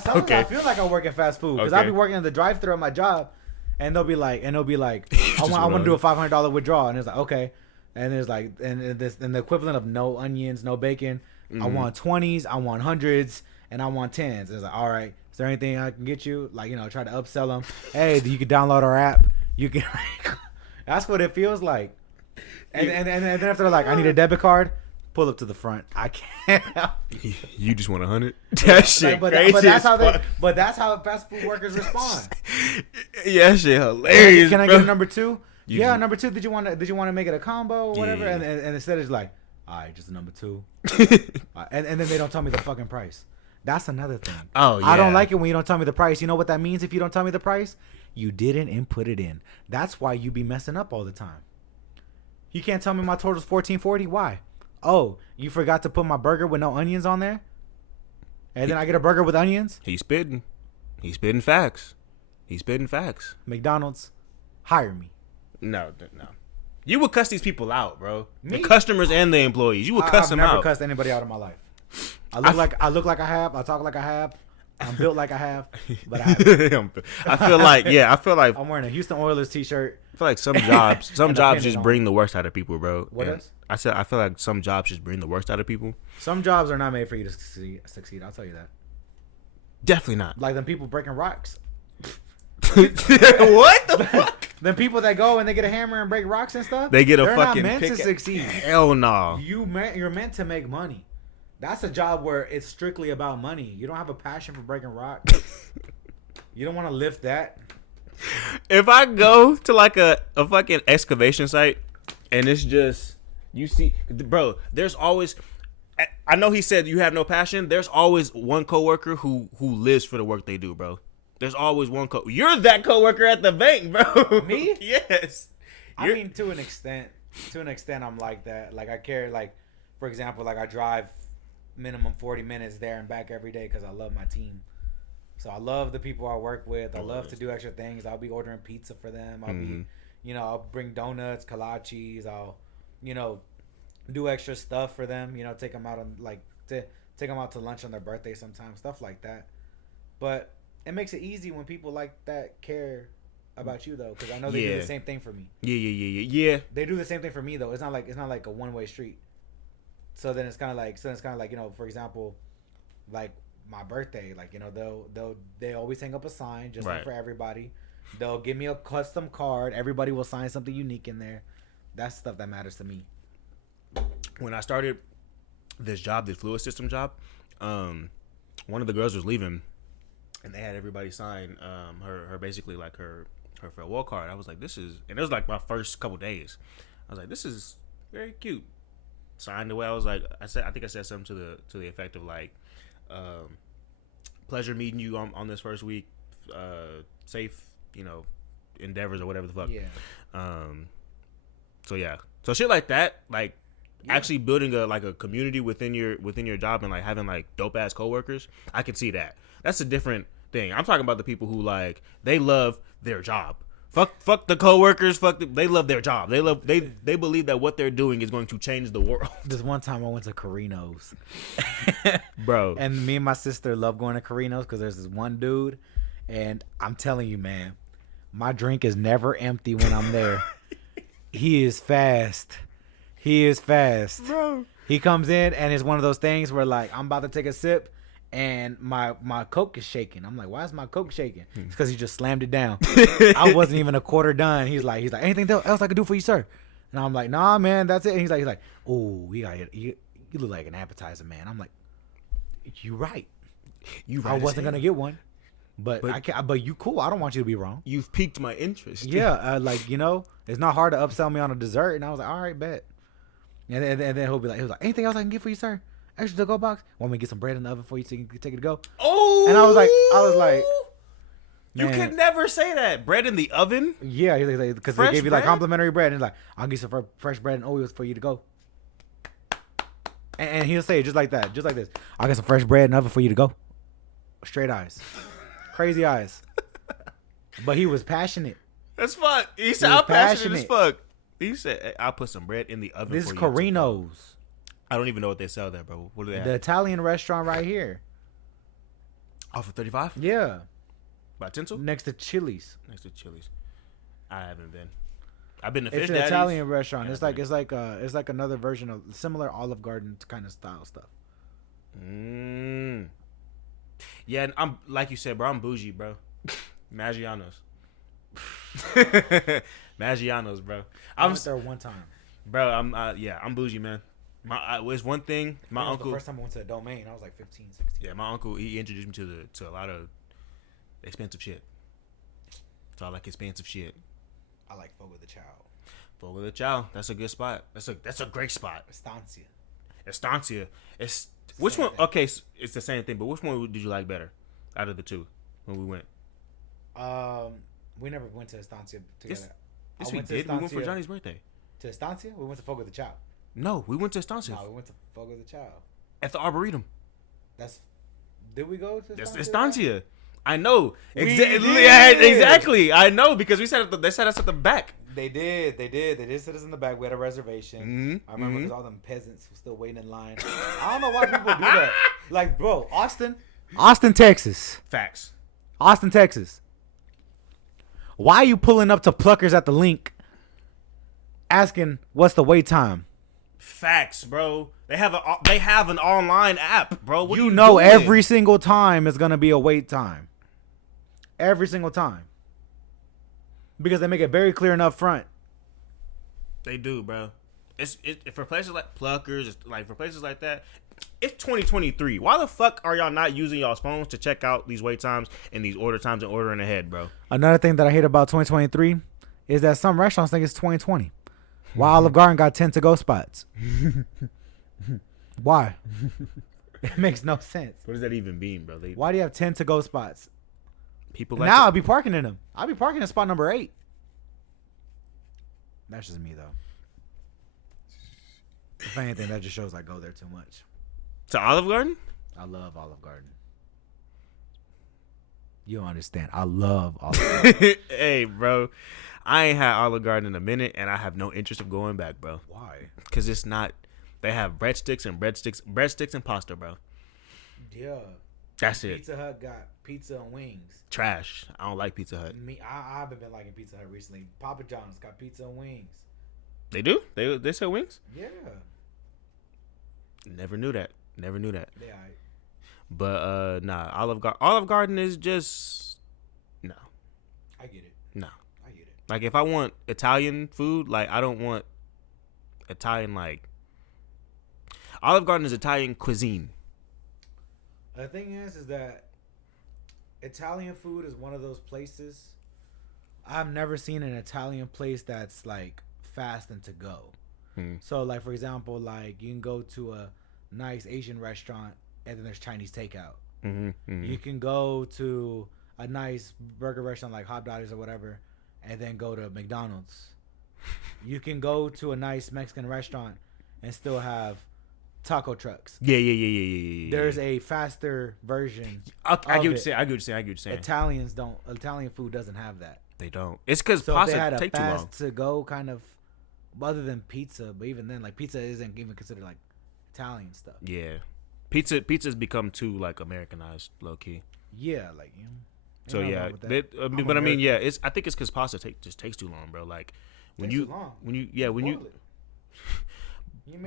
Sometimes I feel like I work in fast food because I'll be working in the drive-thru at my job, and they'll be like, I want to do a $500 withdrawal, and it's like, okay, and there's like, and the equivalent of no onions, no bacon. I want 20s, I want 100s, and I want 10s. And it's like, all right, is there anything I can get you? Like, try to upsell them. Hey, you can download our app. You can. That's what it feels like. And then if they're like, I need a debit card, pull up to the front. I can't. You just want 100? That shit but crazy. that's how fast food workers respond. Yeah, that shit hilarious. Can I bro. get a number 2? Yeah, number 2. Did you want to make it a combo or whatever? Yeah. And instead it's like, all right, just a number 2. And then they don't tell me the fucking price. That's another thing. Oh yeah. I don't like it when you don't tell me the price. You know what that means if you don't tell me the price? You didn't input it in. That's why you be messing up all the time. You can't tell me my total's $14.40. Why? Oh, you forgot to put my burger with no onions on there? And then I get a burger with onions? He's spitting facts. McDonald's, hire me. No. You would cuss these people out, bro. Me? The customers and the employees. You would cuss them I've never out. cussed anybody out in my life. I look like I have. I talk like I have. I'm built like I have. But I haven't. I feel like I'm wearing a Houston Oilers t-shirt. some jobs And a just pendant bring on. the worst out of people, bro. What And else? I feel like some jobs just bring the worst out of people. Some jobs are not made for you to succeed. I'll tell you that. Definitely not. Like them people breaking rocks. What the fuck? Them people that go and they get a hammer and break rocks and stuff. They get a they're fucking not meant to pick- succeed. Hell no. You're meant to make money. That's a job where it's strictly about money. You don't have a passion for breaking rocks. You don't want to lift that. If I go to like a fucking excavation site and it's just you see, bro, there's always. I know he said you have no passion. There's always one coworker who lives for the work they do, bro. There's always one You're that coworker at the bank, bro. Me? Yes. I mean, to an extent, I'm like that. Like I care. Like, for example, like I drive minimum 40 minutes there and back every day because I love my team. So I love the people I work with. I love to do extra things. I'll be ordering pizza for them. I'll be, I'll bring donuts, kolaches. I'll, do extra stuff for them. Take them out on take them out to lunch on their birthday sometimes, stuff like that. But it makes it easy when people like that care about you though, because I know they do the same thing for me. Yeah. They do the same thing for me though. It's not like a one-way street. So then it's kind of like for example, like my birthday, like they always hang up a sign just like for everybody. They'll give me a custom card. Everybody will sign something unique in there. That's stuff that matters to me. When I started this job, this fluid system job, one of the girls was leaving, and they had everybody sign her basically like her farewell card. I was like, this is, and it was like my first couple days. I was like, this is very cute. Signed away. I was like, I think I said something to the effect of like, Pleasure meeting you on this first week. Safe, endeavors or whatever the fuck. Yeah. So yeah. So shit like that, like actually building a community within your job and like having like dope ass coworkers. I can see that. That's a different thing. I'm talking about the people who like they love their job. Fuck the coworkers. They love their job. They believe that what they're doing is going to change the world. This one time I went to Carino's, Bro. and me and my sister love going to Carino's because there's this one dude, and I'm telling you, man, my drink is never empty when I'm there. He is fast. Bro. He comes in and it's one of those things where like I'm about to take a sip. And my Coke is shaking. I'm like, why is my Coke shaking? It's because he just slammed it down. I wasn't even a quarter done. He's like, anything else I could do for you, sir? And I'm like, nah, man, that's it. And he's like, oh, you look like an appetizer, man. I'm like, you right. I wasn't gonna get one, but you cool. I don't want you to be wrong. You've piqued my interest. Yeah, it's not hard to upsell me on a dessert. And I was like, all right, bet. And then he was like, anything else I can get for you, sir? Extra to-go box. Want me to get some bread in the oven for you so you can take it to go? Oh, and I was like, you could never say that. Bread in the oven? Yeah, because they gave you like complimentary bread, and like, I'll get some fresh bread and oils for you to go. And he'll say it just like that, just like this. I'll get some fresh bread in the oven for you to go. Straight eyes, crazy eyes. But he was passionate. That's fuck. He said, "I'm passionate as fuck." He said, "I'll put some bread in the oven." This for is you Carino's. I don't even know what they sell there, bro. What do they have? The Italian restaurant right here. Off of 35? Yeah. By Tinsel? Next to Chili's. Next to Chili's. I haven't been. I've been to Fish It's an Daddy's. Italian restaurant. It's like another version of similar Olive Garden kind of style stuff. Yeah, and I'm like you said, bro. I'm bougie, bro. Maggiano's. Maggiano's, bro. I went there one time. Bro, I'm bougie, man. It's one thing. My uncle. The first time I went to the Domain, I was like 15, 16. Yeah, my uncle, he introduced me to a lot of expensive shit. So I like expensive shit. I like Fogo de Chao. Fogo de Chao. That's a good spot. That's a great spot. Estancia. It's which one? Okay, it's the same thing, but which one did you like better out of the two when we went? We never went to Estancia together. Yes, we did. We went for Johnny's birthday. To Estancia? We went to Fogo de Chao. No, we went to Estancia. No, we went to Fogo de Chao. At the Arboretum. Did we go to Estancia? That's Estancia. I know. Exactly. Exactly. I know because they set us at the back. They did sit us in the back. We had a reservation. Mm-hmm. I remember because all them peasants were still waiting in line. I don't know why people do that. Like, bro, Austin, Texas. Facts. Austin, Texas. Why are you pulling up to Pluckers at the link asking what's the wait time? Facts, bro. They have an online app, bro. What you are know doing? Every single time is gonna be a wait time. Every single time. Because they make it very clear and up front. They do, bro. It's for places like Pluckers, like for places like that. It's 2023. Why the fuck are y'all not using y'all's phones to check out these wait times and these order times and ordering ahead, bro? Another thing that I hate about 2023 is that some restaurants think it's 2020. Why Olive Garden got 10 to-go spots? Why? It makes no sense. What does that even mean, bro? Why do you have 10 to-go spots? People like I'll be parking in them. I'll be parking in spot number 8. That's just me, though. If anything, that just shows I go there too much. To Olive Garden? I love Olive Garden. You don't understand. I love Olive Garden. Hey, bro. I ain't had Olive Garden in a minute, and I have no interest of going back, bro. Why? Because it's not. They have breadsticks and pasta, bro. Yeah. That's it. Pizza Hut got pizza and wings. Trash. I don't like Pizza Hut. I haven't been liking Pizza Hut recently. Papa John's got pizza and wings. They do? They sell wings? Yeah. Never knew that. Yeah. But nah, Olive Garden is just no. I get it. No. I get it. Like if I want Italian food, like I don't want Italian like Olive Garden is Italian cuisine. The thing is that Italian food is one of those places. I've never seen an Italian place that's like fast and to go. So like for example, like you can go to a nice Asian restaurant and then there's Chinese takeout. You can go to a nice burger restaurant like Hot Dogs or whatever, and then go to McDonald's. You can go to a nice Mexican restaurant and still have taco trucks. Yeah. There's a faster version. I get what you're saying. I get what you're saying. Italian food doesn't have that. They don't. It's because So if pasta they had a take too long. fast to go kind of, other than pizza, but even then, like pizza isn't even considered like Italian stuff. Yeah, pizza's become too like Americanized, low key. Yeah, like you know. So yeah, but I mean, yeah, I think it's because pasta just takes too long, bro. Like when you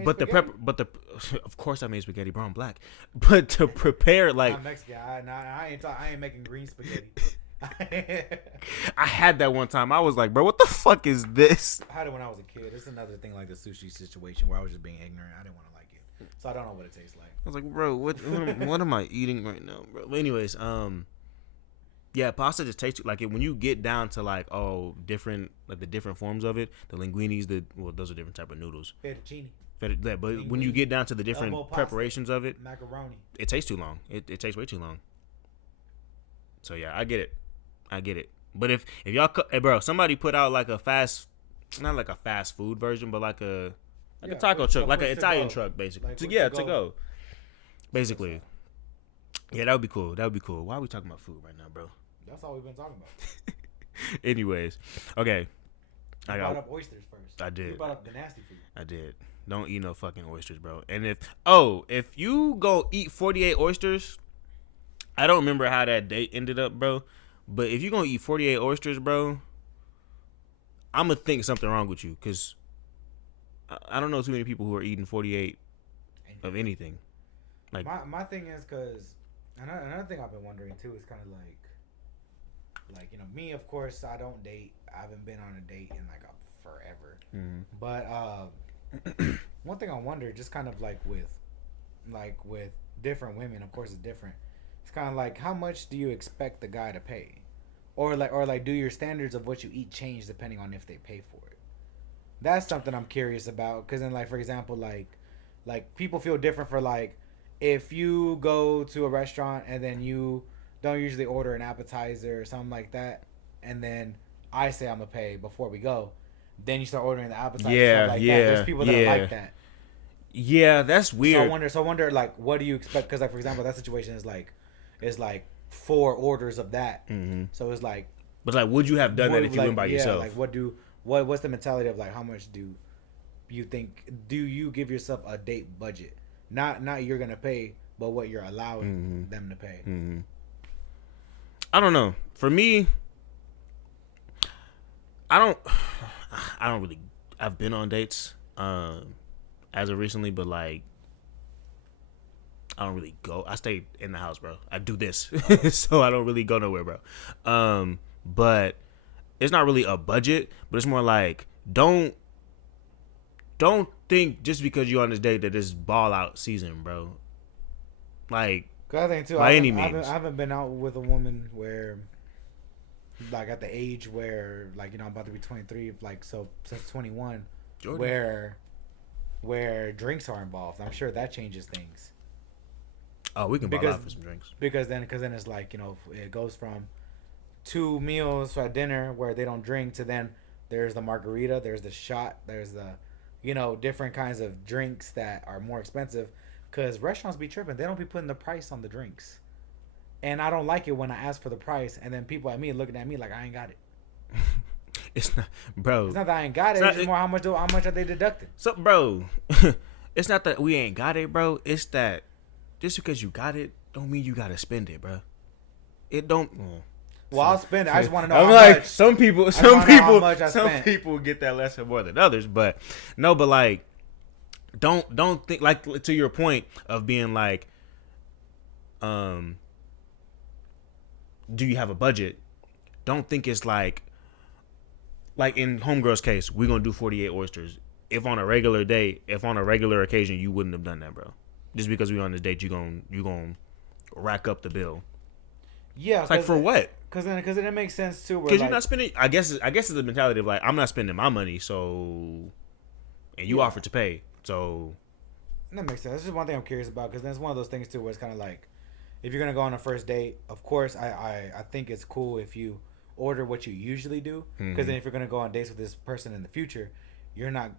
but the of course I made spaghetti, bro. I'm black, but to prepare like I'm Mexican. I ain't making green spaghetti. I had that one time. I was like, bro, what the fuck is this? I had it when I was a kid. It's another thing like the sushi situation where I was just being ignorant. I didn't want to like it, so I don't know what it tastes like. I was like, bro, what am I eating right now, bro? But anyways, yeah, pasta just tastes like it when you get down to like different like the different forms of it. The linguinis, those are different type of noodles. Fettuccine. But when you get down to the different preparations of it, macaroni, it tastes too long. It takes way too long. So yeah, I get it. But if y'all, hey bro, somebody put out like not like a fast food version, but like a taco truck, like an Italian truck, basically. Like to go. Basically. Yeah, that would be cool. Why are we talking about food right now, bro? That's all we've been talking about. Anyways, okay. You brought up oysters first. I did. You brought up the nasty food. I did. Don't eat no fucking oysters, bro. And if you go eat 48 oysters, I don't remember how that date ended up, bro. But if you're gonna eat 48 oysters, bro, I'm gonna think something wrong with you, cause I don't know too many people who are eating 48 of anything. Like my thing is, cause another thing I've been wondering too is kind of like you know, me, of course I don't date. I haven't been on a date in like forever. Mm-hmm. But one thing I wonder, just kind of like with different women, of course it's different. It's kind of like, how much do you expect the guy to pay, or like do your standards of what you eat change depending on if they pay for it? That's something I'm curious about, because then like for example like people feel different for like if you go to a restaurant and then you don't usually order an appetizer or something like that, and then I say I'm gonna pay before we go, then you start ordering the appetizer. That. There's people that are like that. Yeah, that's weird. So I wonder like, what do you expect? Because like for example, that situation is like 4 orders of that. Mm-hmm. So it's like, but like, would you have done that if you went by yourself? Like what's the mentality of like, how much do you give yourself a date budget? Not you're gonna pay, but what you're allowing them to pay. Mm-hmm. I don't know. For me, I don't really. I've been on dates as of recently, but like I don't really go. I stay in the house, bro. I do this, so I don't really go nowhere, bro. But it's not really a budget, but it's more like don't think just because you're on this date that it's ball out season, bro. Like, I think too, by any means. I haven't been out with a woman where, like, at the age where, like, you know, I'm about to be 23, like, so since 21, Jordan. where drinks are involved. I'm sure that changes things. Oh, we can ball out for some drinks. Because then it's like, you know, it goes from 2 meals at dinner where they don't drink to then there's the margarita, there's the shot, there's the, you know, different kinds of drinks that are more expensive. Because restaurants be tripping. They don't be putting the price on the drinks. And I don't like it when I ask for the price and then people at me looking at me like I ain't got it. It's not, bro. It's not that I ain't got it. It's just more how much are they deducting? So, bro, it's not that we ain't got it, bro. It's that just because you got it don't mean you got to spend it, bro. It don't. Well, I'll spend it. I just want to know I'm how like, much. Some people get that lesson more than others. But, no, but, like, don't think, like, to your point of being like, do you have a budget? Don't think it's like in Homegirl's case, we're going to do 48 oysters. If on a regular occasion, you wouldn't have done that, bro. Just because we're on this date, you gonna rack up the bill. Yeah. It's like, for what? Because then it makes sense, too. Because you're not spending, I guess it's the mentality of like, I'm not spending my money, so, and you offered to pay, so. That makes sense. That's just one thing I'm curious about, because that's one of those things, too, where it's kind of like, if you're gonna go on a first date, of course, I think it's cool if you order what you usually do, because then if you're gonna go on dates with this person in the future, you're not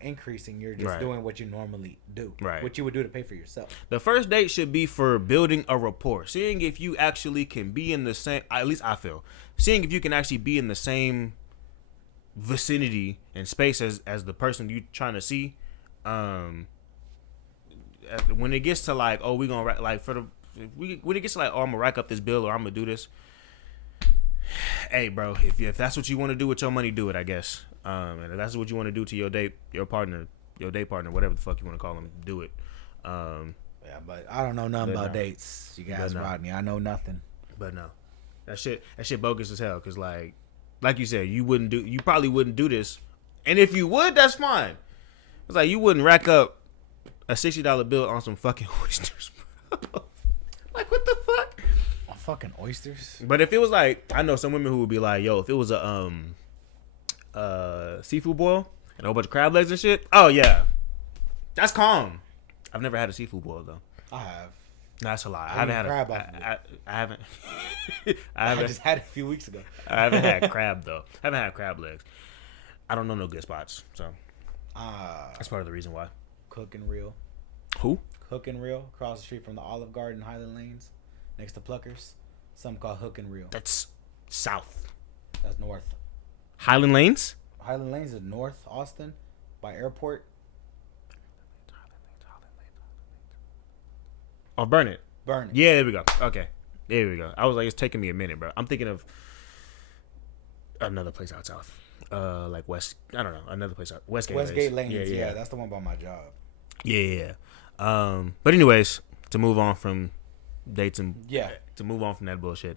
increasing. You're just doing what you normally do, what you would do to pay for yourself. The first date should be for building a rapport, seeing if you actually can be in the same. At least I feel, seeing if you can actually be in the same vicinity and space as the person you trying to see. When it gets to like, oh, we gonna like when it gets to like, oh, I'm gonna rack up this bill or I'm gonna do this. Hey, bro, if that's what you want to do with your money, do it. I guess. And if that's what you want to do to your date partner, whatever the fuck you want to call them, do it. Yeah, but I don't know nothing about dates. You guys, Rodney, I know nothing. But no, that shit bogus as hell. Cause like you said, you probably wouldn't do this, and if you would, that's fine. It's like you wouldn't rack up a $60 bill on some fucking oysters, bro. Like, what the fuck? On fucking oysters? But if it was like, I know some women who would be like, yo, if it was a seafood boil and a whole bunch of crab legs and shit, oh yeah, that's calm. I've never had a seafood boil though. I have. No, that's a lie. I haven't had crab I haven't. I just had it a few weeks ago. I haven't had crab though. I haven't had crab legs. I don't know no good spots, so that's part of the reason why. Cook and Reel. Who? Hook and Reel, across the street from the Olive Garden, Highland Lanes, next to Pluckers. Something called Hook and Reel. That's south. That's north. Highland Lanes? Highland Lanes is north, Austin, by airport. Oh, Burn It. Burn It. Yeah, there we go. Okay. There we go. I was like, it's taking me a minute, bro. I'm thinking of another place out south. Like West, I don't know, another place out. Westgate Lanes. Yeah, that's the one by my job. Yeah. But anyways, to move on from dates and to move on from that bullshit.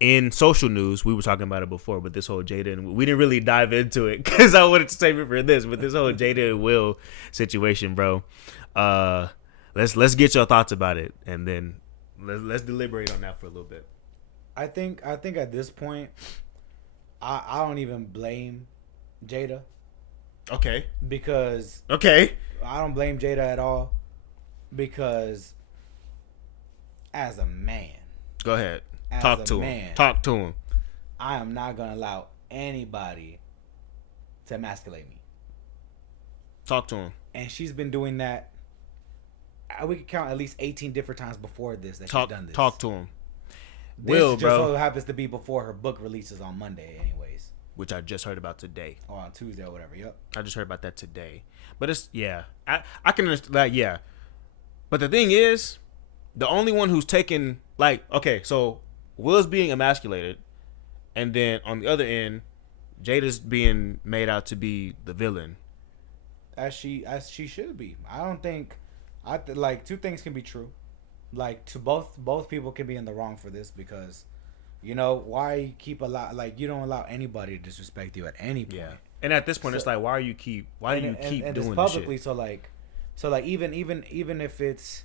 In social news, we were talking about it before, but this whole Jada and we didn't really dive into it because I wanted to save it for this. But this whole Jada and Will situation, bro. Let's get your thoughts about it, and then let's deliberate on that for a little bit. I think at this point, I don't even blame Jada. Okay. Because I don't blame Jada at all, because as a man, go ahead. Talk to him. I am not gonna allow anybody to emasculate me. Talk to him. And she's been doing that. We could count at least 18 different times before this that she's done this. Talk to him. This just so happens to be before her book releases on Monday, anyways. Which I just heard about today. Or on Tuesday or whatever. Yep. I just heard about that today. But it's I can understand that. Yeah. But the thing is, the only one who's taken so Will's being emasculated, and then on the other end, Jada's being made out to be the villain. As she should be. I don't think two things can be true. Like, to both people can be in the wrong for this, because why keep you don't allow anybody to disrespect you at any point. Yeah. And at this point, it's like, why do you keep doing this publicly? So even if it's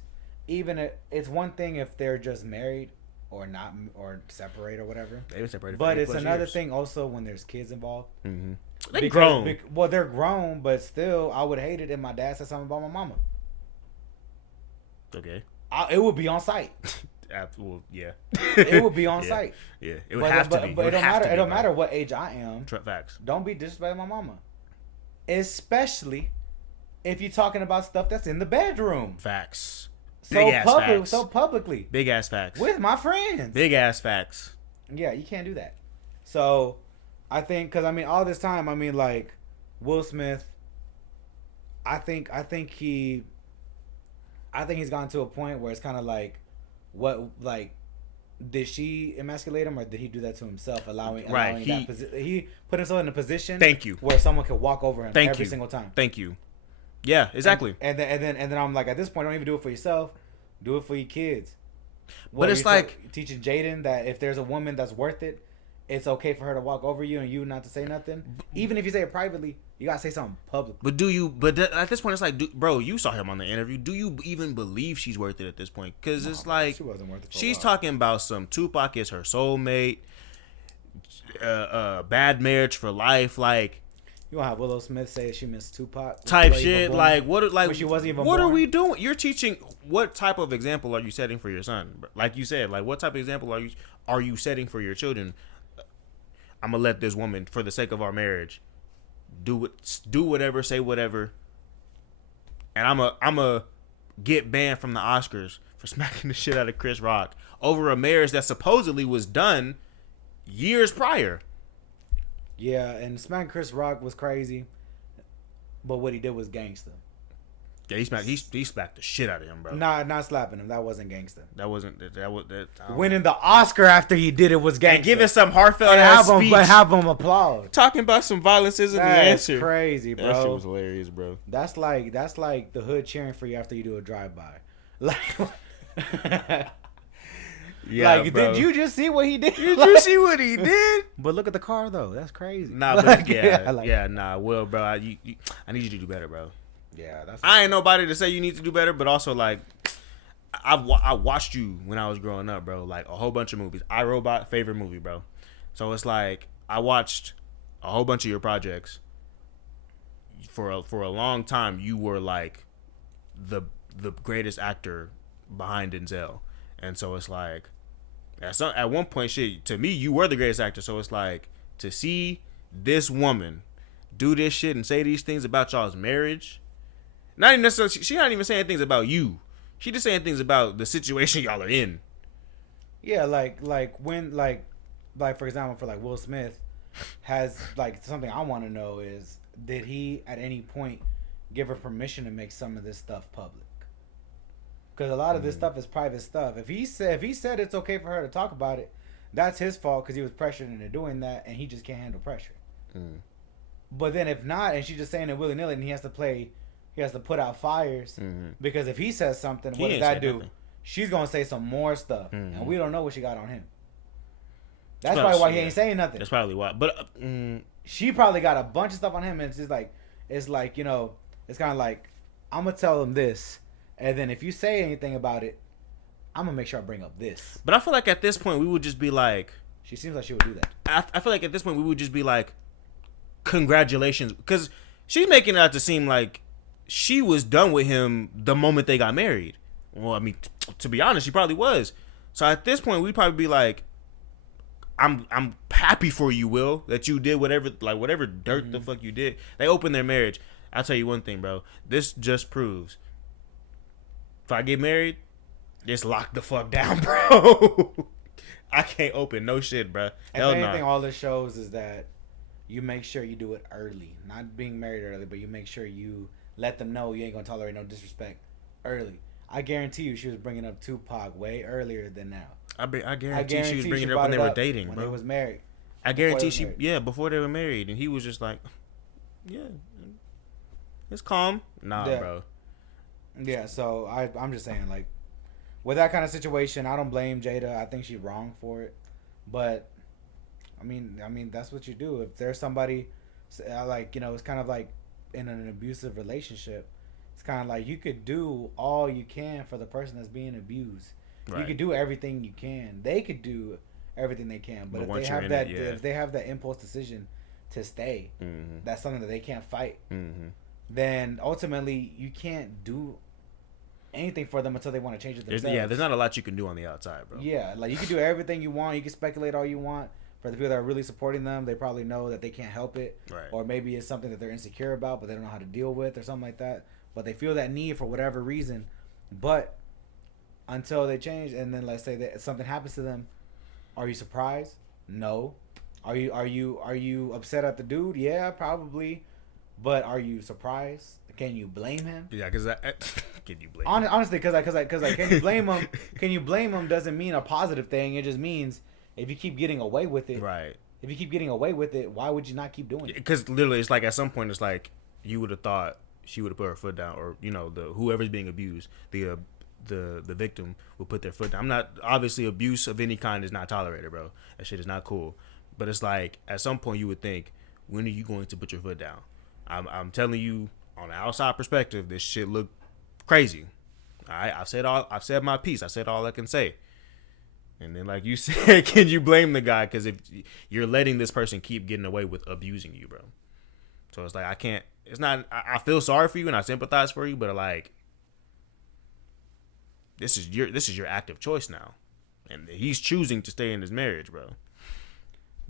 one thing if they're just married or not, or separate or whatever. They've been separated. But it's another thing also when there's kids involved. Mm-hmm. They're grown. Well, they're grown, but still, I would hate it if my dad said something about my mama. Okay. It would be on site. Well, yeah. It would be on site. Yeah, it would have to be. But it don't matter. It don't matter what age I am. Facts. Don't be disrespecting my mama, especially if you're talking about stuff that's in the bedroom. Facts. So publicly. Big ass facts. With my friends. Big ass facts. Yeah, you can't do that. So, I think, because all this time, Will Smith, I think he's gotten to a point where it's kind of like, did she emasculate him, or did he do that to himself, allowing he put himself in a position where someone could walk over him every single time. Thank you. Yeah, exactly. And then I'm like, at this point, don't even do it for yourself. Do it for your kids. But it's like teaching Jaden that if there's a woman that's worth it, it's okay for her to walk over you and you not to say nothing. Even if you say it privately, you gotta say something publicly. But do you? But at this point, it's like, bro, you saw him on the interview. Do you even believe she's worth it at this point? Because it's like she wasn't worth it. She's talking about some Tupac is her soulmate, bad marriage for life. Like, You gonna have Willow Smith say she missed Tupac type shit. Like what? Like when she wasn't even what born? are we doing? You're teaching. What type of example are you setting for your son? Like you said, like what type of example are you setting for your children? I'm gonna let this woman, for the sake of our marriage, do whatever, say whatever, and I'm a get banned from the Oscars for smacking the shit out of Chris Rock over a marriage that supposedly was done years prior. Yeah, and smacking Chris Rock was crazy, but what he did was gangster. Yeah, he smacked the shit out of him, bro. Not slapping him. That wasn't gangster. That wasn't that was that. Winning the Oscar after he did it was gangster. And giving some heartfelt and ass speech. but have him applaud. Talking about some violence isn't the That's answer. crazy, bro. That shit was hilarious, bro. That's like the hood cheering for you after you do a drive-by. Like, Yeah, like bro. did you just see what he did? Did you see what he did? But look at the car though. That's crazy. Nah, like, but yeah, like, nah. Well, bro, I need you to do better, bro. yeah. That's I ain't nobody to say you need to do better, but also like I watched you when I was growing up, bro. Like a whole bunch of movies. iRobot, favorite movie, bro. So it's like I watched a whole bunch of your projects. For a long time, you were like the greatest actor behind Denzel, and so it's like at one point, shit, to me, you were the greatest actor. So it's like to see this woman do this shit and say these things about y'all's marriage. Not even necessarily. She not even saying things about you. She just saying things about the situation y'all are in. Yeah, like when like for example, for like Will Smith has like something I want to know is did he at any point give her permission to make some of this stuff public? Because a lot of this stuff is private stuff. If he said it's okay for her to talk about it, that's his fault because he was pressured into doing that and he just can't handle pressure. But then if not, and she's just saying it willy nilly, and he has to put out fires because if he says something, what does that do? Nothing. She's gonna say some more stuff, and we don't know what she got on him. That's probably why he ain't saying nothing. That's probably why. But she probably got a bunch of stuff on him, and it's just like it's kind of like I'm gonna tell him this, and then if you say anything about it, I'm gonna make sure I bring up this. But I feel like at this point we would just be like, she seems like she would do that. I feel like at this point we would just be like, congratulations, because she's making it out to seem like she was done with him the moment they got married. Well, I mean, to be honest, she probably was. So at this point, we'd probably be like, I'm happy for you, Will, that you did whatever dirt the fuck you did. They opened their marriage. I'll tell you one thing, bro. This just proves if I get married, just lock the fuck down, bro. I can't open no shit, bro. Hell no. Anything all this shows is that you make sure you do it early. Not being married early, but you make sure you let them know you ain't gonna tolerate no disrespect early. I guarantee you she was bringing up Tupac way earlier than now. I guarantee she was bringing it up when they were dating, when bro. they was married. I guarantee before they were married, and he was just like, yeah, it's calm. Nah, bro. Yeah, so I'm just saying, like, with that kind of situation, I don't blame Jada. I think she's wrong for it, but I mean that's what you do. If there's somebody, like, it's kind of like in an abusive relationship. It's kind of like you could do all you can for the person that's being abused. Right. You could do everything you can. They could do everything they can, but if they have that impulse decision to stay, that's something that they can't fight. Then ultimately you can't do anything for them until they want to change it themselves. There's not a lot you can do on the outside, bro. Yeah, like you can do everything you want. You can speculate all you want. For the people that are really supporting them, they probably know that they can't help it, right. Or maybe it's something that they're insecure about, but they don't know how to deal with, or something like that. But they feel that need for whatever reason. But until they change, and then let's say that something happens to them, are you surprised? No. Are you upset at the dude? Yeah, probably. But are you surprised? Can you blame him? Yeah, because can you blame? Honestly, because can you blame him? Can you blame him? Doesn't mean a positive thing. It just means if you keep getting away with it, right? If you keep getting away with it, why would you not keep doing it? Because literally, it's like at some point, it's like you would have thought she would have put her foot down, or the whoever's being abused, the victim would put their foot down. I'm not, obviously abuse of any kind is not tolerated, bro. That shit is not cool. But it's like at some point you would think, when are you going to put your foot down? I'm telling you, on the outside perspective, this shit look crazy. I've said my piece. I said all I can say. And then, like you said, can you blame the guy? Because if you're letting this person keep getting away with abusing you, bro. So it's like I can't. It's not. I feel sorry for you and I sympathize for you, but like, this is your active choice now, and he's choosing to stay in his marriage, bro.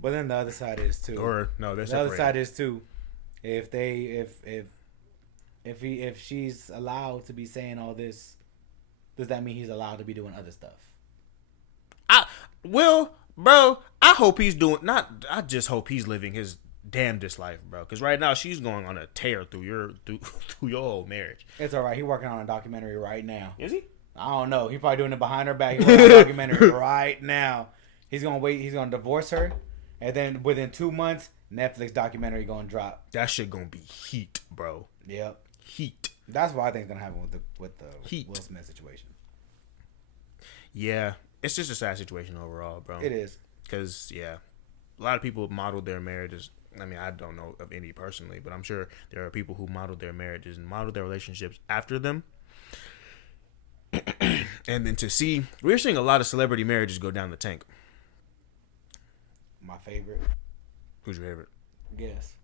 But then the other side is too. Or no, they're the separated. other side is too. If she's allowed to be saying all this, does that mean he's allowed to be doing other stuff? Bro, I hope he's doing not. I just hope he's living his damnedest life, bro. Because right now she's going on a tear through your whole marriage. It's all right. He's working on a documentary right now. Is he? I don't know. He's probably doing it behind her back. He's working on a documentary right now. He's gonna wait. He's gonna divorce her, and then within 2 months, Netflix documentary gonna drop. That shit gonna be heat, bro. Yep. Heat. That's what I think is gonna happen with the Heat. Will Smith situation. Yeah, it's just a sad situation overall, bro. It is. Because a lot of people modeled their marriages. I mean, I don't know of any personally, but I'm sure there are people who modeled their marriages and modeled their relationships after them. And then we're seeing a lot of celebrity marriages go down the tank. My favorite. Who's your favorite? Guess.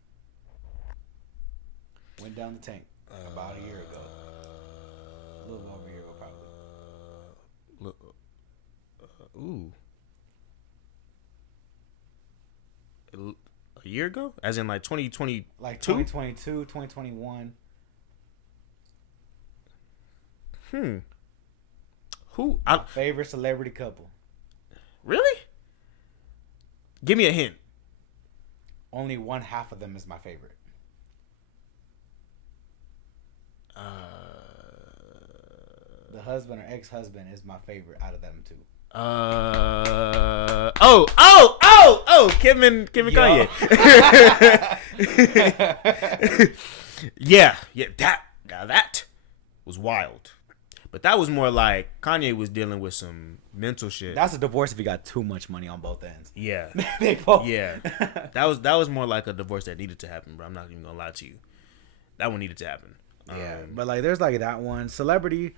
Went down the tank about a year ago. A little over a year ago, probably. A year ago? As in like 2020? Like 2022, 2021. Who? My favorite celebrity couple. Really? Give me a hint. Only one half of them is my favorite. The husband or ex-husband is my favorite out of them two. Kim and Kanye. yeah, that was wild. But that was more like Kanye was dealing with some mental shit. That's a divorce if you got too much money on both ends. Yeah. They both. Yeah. That was more like a divorce that needed to happen, bro. I'm not even gonna lie to you. That one needed to happen. Yeah, but like there's like that one. Celebrity,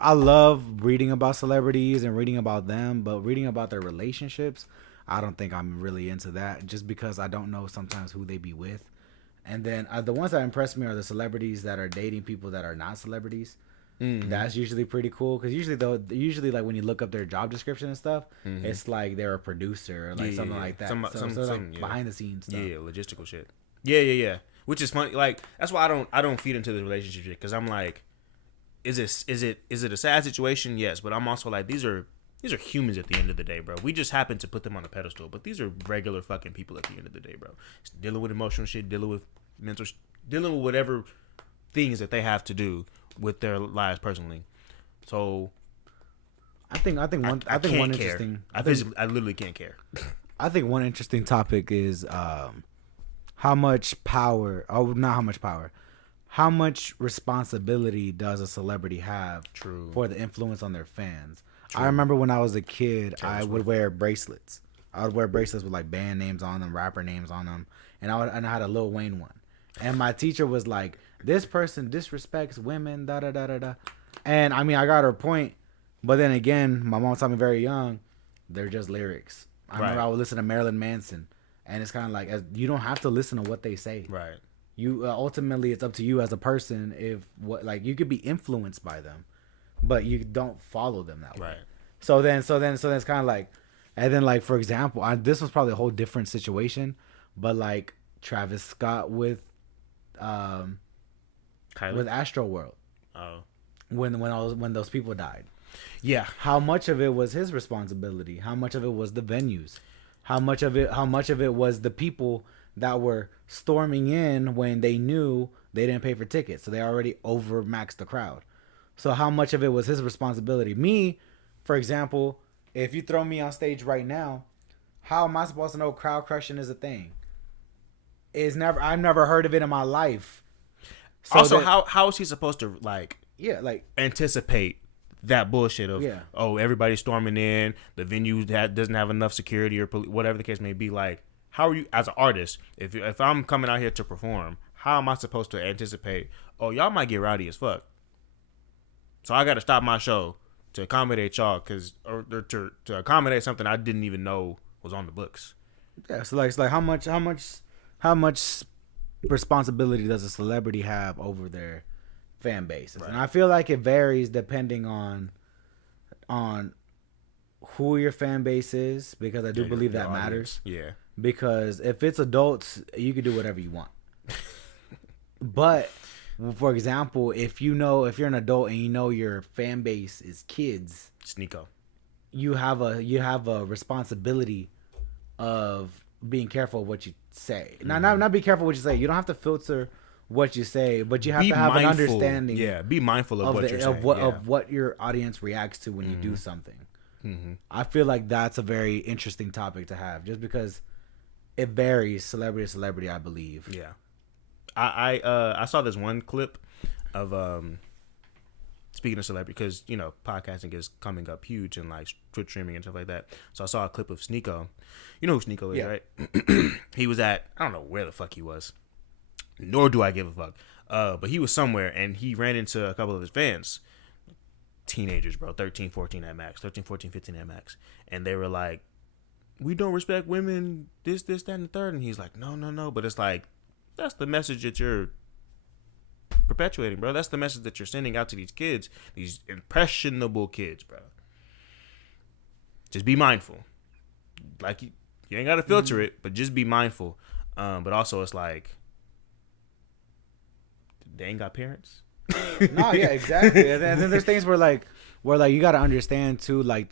I love reading about celebrities and reading about them, but reading about their relationships, I don't think I'm really into that just because I don't know sometimes who they be with. And then the ones that impress me are the celebrities that are dating people that are not celebrities. Mm-hmm. That's usually pretty cool because usually like when you look up their job description and stuff, it's like they're a producer or like something like that. Some like behind the scenes stuff. Yeah, logistical shit. Yeah. Which is funny. Like that's why I don't feed into the relationship shit because I'm like, is it a sad situation? Yes, but I'm also like these are humans at the end of the day, bro. We just happen to put them on a pedestal, but these are regular fucking people at the end of the day, bro. It's dealing with emotional shit, dealing with mental, dealing with whatever things that they have to do with their lives personally. So I think one interesting. I literally can't care. I think one interesting topic is how much responsibility does a celebrity have for the influence on their fans? True. I remember when I was a kid, I would wear bracelets. I would wear bracelets with like band names on them, rapper names on them, and I had a Lil Wayne one. And my teacher was like, "This person disrespects women, da da da da da." And I mean, I got her point, but then again, my mom taught me very young, they're just lyrics. I remember I would listen to Marilyn Manson, and it's kind of like you don't have to listen to what they say. Right. You ultimately, it's up to you as a person you could be influenced by them, but you don't follow them that way. Right. So then it's kind of like, and then like for example, this was probably a whole different situation, but like Travis Scott with Astroworld. Oh. When those people died. Yeah. How much of it was his responsibility? How much of it was the venues? How much of it was the people that were storming in when they knew they didn't pay for tickets, so they already overmaxed the crowd? So how much of it was his responsibility? Me, for example, if you throw me on stage right now, how am I supposed to know crowd crushing is a thing? I've never heard of it in my life. So also, how is he supposed to anticipate that bullshit of everybody's storming in, the venue that doesn't have enough security or whatever the case may be? Like, how are you as an artist? If I'm coming out here to perform, how am I supposed to anticipate? Oh, y'all might get rowdy as fuck, so I got to stop my show to accommodate y'all or to accommodate something I didn't even know was on the books. Yeah, so like it's like how much responsibility does a celebrity have over their fan bases? Right. And I feel like it varies depending on who your fan base is, because I do believe your that matters. audience. Yeah. Because if it's adults, you can do whatever you want. But for example, if you're an adult and you know your fan base is kids, Sneeko. you have a responsibility of being careful of what you say. Not be careful what you say. You don't have to filter what you say, but you have to have an understanding. Yeah, be mindful of what you're saying. Of what your audience reacts to when you do something. Mm-hmm. I feel like that's a very interesting topic to have, just because it varies celebrity to celebrity, I believe. Yeah. I saw this one clip of speaking of celebrity, because podcasting is coming up huge and like Twitch streaming and stuff like that. So I saw a clip of Sneeko. You know who Sneeko is, right? He was at, I don't know where the fuck he was, nor do I give a fuck. But he was somewhere and he ran into a couple of his fans, teenagers, bro, 13, 14 at max, 13, 14, 15 at max, and they were like, "We don't respect women, this, that, and the third." And he's like, no, but it's like, that's the message that you're perpetuating, bro. That's the message that you're sending out to these kids, these impressionable kids, bro. Just be mindful. Like, you ain't got to filter it, but just be mindful. But also, it's like, they ain't got parents. No, yeah, exactly. And then there's things where you got to understand too, like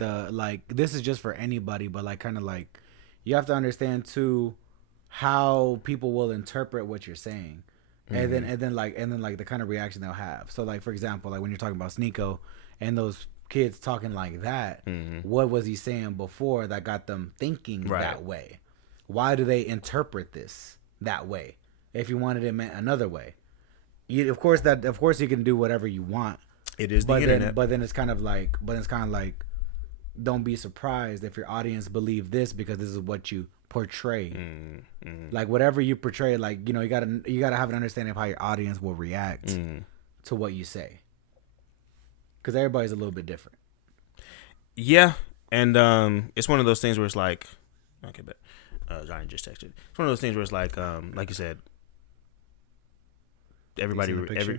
this is just for anybody, but like kind of like you have to understand too how people will interpret what you're saying, and then like the kind of reaction they'll have. So like, for example, like when you're talking about Sneeko and those kids talking like that, what was he saying before that got them thinking that way? Why do they interpret this that way? If you wanted it meant another way, of course you can do whatever you want. It is the internet. But then it's kind of like, don't be surprised if your audience believe this, because this is what you portray. Like whatever you portray, like, you gotta have an understanding of how your audience will react to what you say, because everybody's a little bit different. Yeah, and it's one of those things where it's like, okay, but Johnny just texted. It's one of those things where it's like you said, everybody, did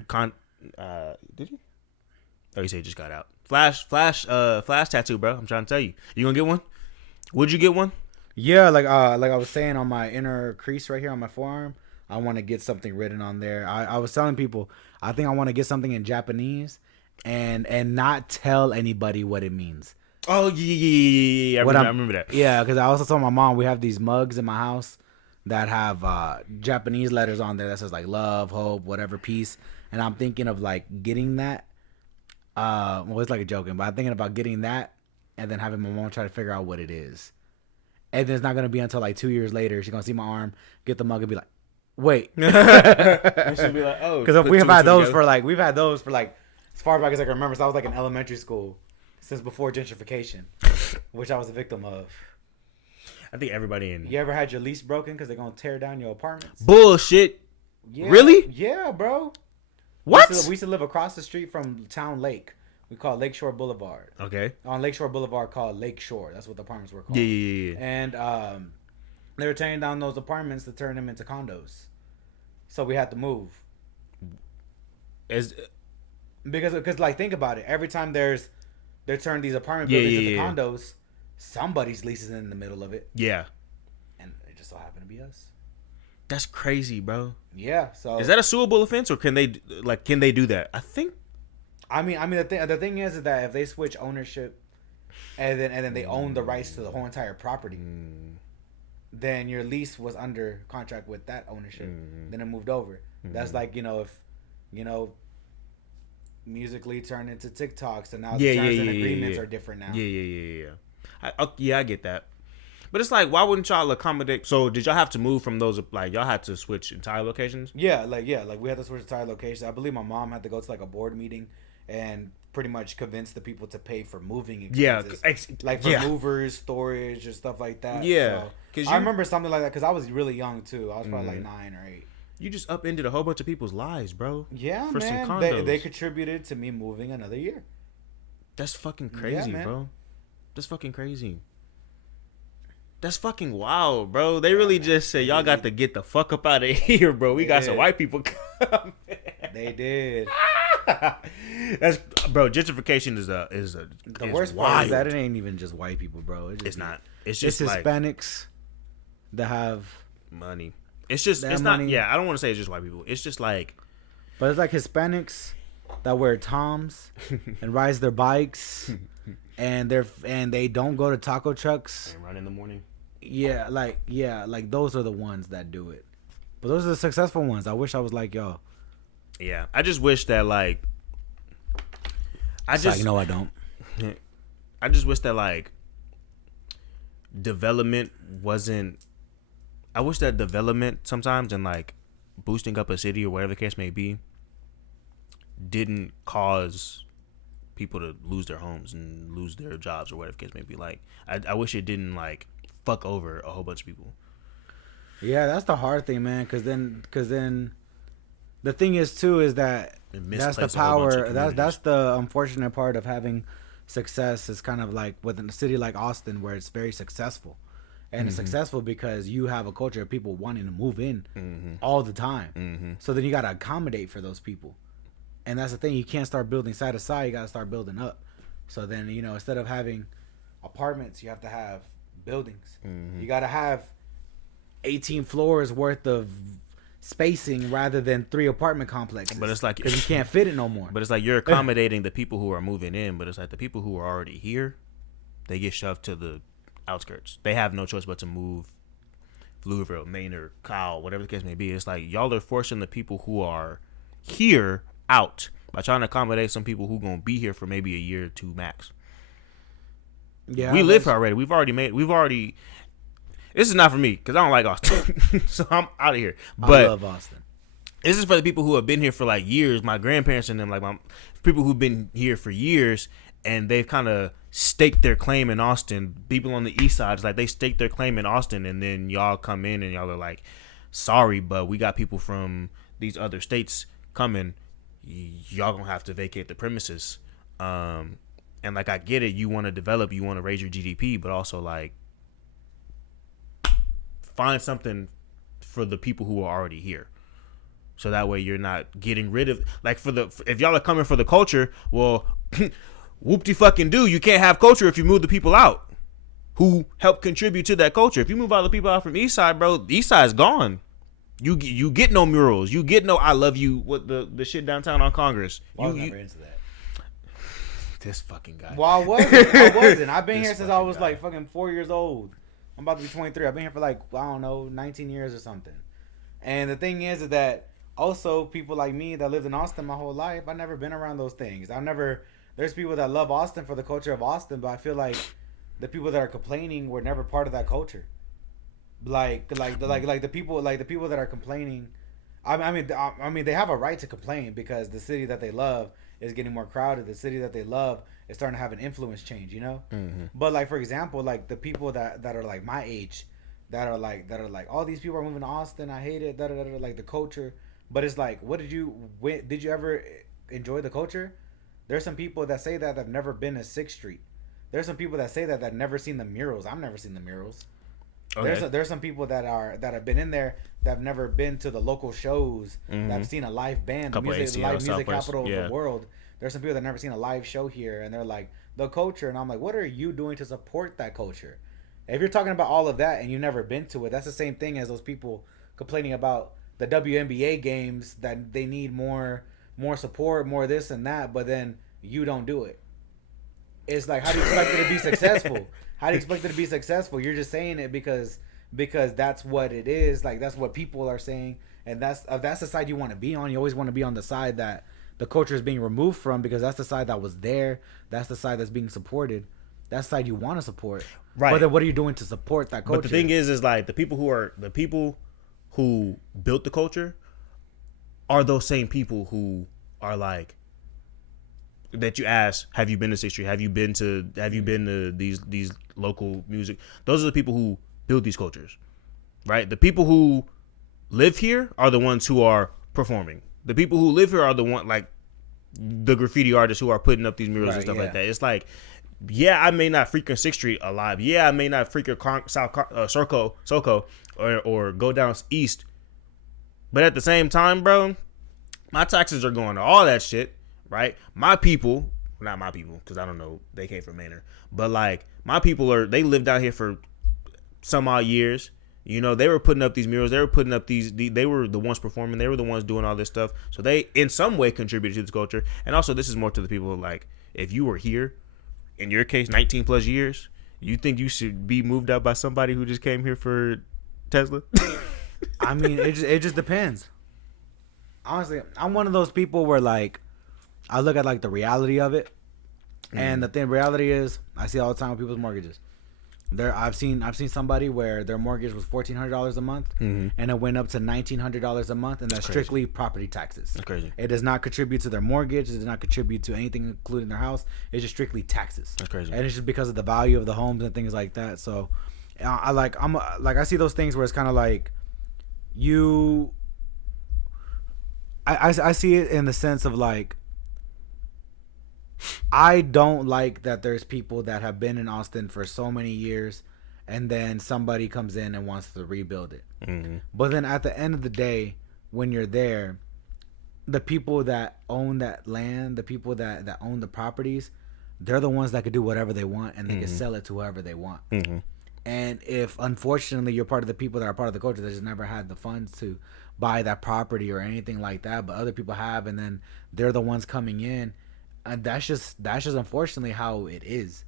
he? Oh, you said he just got out. Flash tattoo, bro. I'm trying to tell you. You gonna get one? Would you get one? Yeah, like I was saying, on my inner crease right here on my forearm, I want to get something written on there. I was telling people, I think I want to get something in Japanese and not tell anybody what it means. Oh, yeah. I remember that. Yeah, because I also told my mom we have these mugs in my house that have Japanese letters on there that says like love, hope, whatever, peace. And I'm thinking of like getting that. Well, it's like a joking, but I'm thinking about getting that and then having my mom try to figure out what it is. And then it's not gonna be until like 2 years later she's gonna see my arm, get the mug, and be like, "Wait." And she'll be like, "Oh," because we've had those for like as far back as I can remember. So I was like in elementary school since before gentrification, which I was a victim of. I think everybody in. You ever had your lease broken because they're gonna tear down your apartments? Bullshit. Yeah, really? Yeah, bro. What? We used to live across the street from Town Lake. We call it Lakeshore Boulevard. Okay. On Lakeshore Boulevard, called Lakeshore. That's what the apartments were called. Yeah. And they were tearing down those apartments to turn them into condos. So we had to move. Because like, think about it. Every time they're turning these apartment buildings into condos, somebody's lease is in the middle of it. Yeah. And it just so happened to be us. That's crazy, bro. Yeah. So is that a suable offense, or can they do that? I think. I mean, the thing is that if they switch ownership, and then they own the rights to the whole entire property, then your lease was under contract with that ownership. Then it moved over. That's like, if Musically turned into TikToks, and now the terms and agreements are different now. Yeah. I get that. But it's like, why wouldn't y'all accommodate? So did y'all have to move from those? Like, y'all had to switch entire locations? Yeah, like we had to switch entire locations. I believe my mom had to go to like a board meeting and pretty much convince the people to pay for moving expenses. Like for movers, storage, and stuff like that. Yeah. So I remember something like that because I was really young too. I was probably like 9 or 8. You just upended a whole bunch of people's lives, bro. Yeah, for man. some condos. They contributed to me moving another year. That's fucking crazy, bro. That's fucking crazy. That's fucking wild, bro. They really just said y'all got to get the fuck up out of here, bro. We got some white people coming. They did. That's bro. Gentrification is The is worst wild. part is that it ain't even just white people, bro. It's not. It's It's just like Hispanics that have, money. It's just. That It's money. not. Yeah, I don't want to say it's just white people. It's just like but it's like Hispanics that wear Toms and rides their bikes, and they don't go to taco trucks. and run in the morning. Yeah, like those are the ones that do it. But those are the successful ones. I wish I was like y'all. Yeah, I just wish that like. I just No, I don't. I just wish that like development wasn't. I wish that development sometimes and like boosting up a city or whatever the case may be didn't cause people to lose their homes and lose their jobs or whatever the case may be. Like I wish it didn't like fuck over a whole bunch of people. Yeah, that's the hard thing, man. Because then, the thing is too is that that's the power. That's the unfortunate part of having success. Is kind of like within a city like Austin, where it's very successful, and it's successful because you have a culture of people wanting to move in all the time. So then you got to accommodate for those people, and that's the thing. You can't start building side to side. You got to start building up. So then instead of having apartments, you have to have buildings. You got to have 18 floors worth of spacing rather than 3 apartment complexes. But it's like because you can't fit it no more. But it's like you're accommodating the people who are moving in, but it's like the people who are already here, they get shoved to the outskirts. They have no choice but to move Louisville, Maynard, Kyle, whatever the case may be. It's like y'all are forcing the people who are here out by trying to accommodate some people who gonna be here for maybe a year or two max. Yeah, we live here already. We've already. This is not for me because I don't like Austin, so I'm out of here. But I love Austin. This is for the people who have been here for like years. My grandparents and them, like my people who've been here for years, and they've kind of staked their claim in Austin. People on the east side, it's like they staked their claim in Austin, and then y'all come in and y'all are like, "Sorry, but we got people from these other states coming. Y'all gonna have to vacate the premises." And like I get it, you want to develop, you want to raise your GDP, but also like find something for the people who are already here. So that way you're not getting rid of like if y'all are coming for the culture, well, whoop-de-fucking-do, you can't have culture if you move the people out who help contribute to that culture. If you move all the people out from East Side, bro, the East Side's gone. You get no murals. You get no I love you with the shit downtown on Congress. I was never into that. This fucking guy. Well, I wasn't. I've been here since I was like fucking 4 years old. I'm about to be 23. I've been here for like, I don't know, 19 years or something. And the thing is that also people like me that lived in Austin my whole life, I've never been around those things. There's people that love Austin for the culture of Austin, but I feel like the people that are complaining were never part of that culture. Like the people that are complaining, I mean they have a right to complain because the city that they love is getting more crowded. The city that they love is starting to have an influence change, But like for example, like the people that are like my age, that are like all these people are moving to Austin. I hate it. Like the culture, but it's like, did you ever enjoy the culture? There's some people that say that have never been to 6th Street. There's some people that say that have never seen the murals. I've never seen the murals. Okay. There's some people that have been in there that have never been to the local shows, that have seen a live band, the music capital of the world. There's some people that have never seen a live show here, and they're like, the culture, and I'm like, what are you doing to support that culture? If you're talking about all of that and you've never been to it, that's the same thing as those people complaining about the WNBA games, that they need more support, more this and that, but then you don't do it. It's like, how do you expect it to be successful? How do you expect it to be successful? You're just saying it because that's what it is. Like, that's what people are saying, and that's the side you want to be on. You always want to be on the side that the culture is being removed from, because that's the side that was there. That's the side that's being supported. That's the side you want to support. Right. But then what are you doing to support that culture? But the thing is like the people who built the culture are those same people who are like, that you ask, have you been to 6th Street? Have you been to these local music? Those are the people who build these cultures, right? The people who live here are the ones who are performing. The people who live here are the one, like the graffiti artists who are putting up these murals and stuff like that. It's like Yeah, I may not frequent 6th Street a lot. Yeah, I may not frequent Soco, or go down east. But at the same time, bro, my taxes are going to all that shit, right? My people, not my people, because I don't know, they came from Manor. But like, my people they lived down here for some odd years. You know, they were putting up these murals. They were putting up they were the ones performing. They were the ones doing all this stuff. So they, in some way, contributed to this culture. And also, this is more to the people, like, if you were here, in your case, 19 plus years, you think you should be moved out by somebody who just came here for Tesla? I mean, it just depends. Honestly, I'm one of those people where, like, I look at, like, the reality of it. And the reality is, I see all the time with people's mortgages. I've seen somebody where their mortgage was $1,400 a month, and it went up to $1,900 a month, and that's strictly property taxes. That's crazy. It does not contribute to their mortgage. It does not contribute to anything, including their house. It's just strictly taxes. That's crazy. And it's just because of the value of the homes and things like that. So, I see those things where it's kind of like I see it in the sense of like, I don't like that there's people that have been in Austin for so many years and then somebody comes in and wants to rebuild it. But then at the end of the day, when you're there, the people that own that land, the people that own the properties, they're the ones that could do whatever they want and they can sell it to whoever they want. And if unfortunately you're part of the people that are part of the culture that just never had the funds to buy that property or anything like that, but other people have, and then they're the ones coming in, and that's just unfortunately how it is.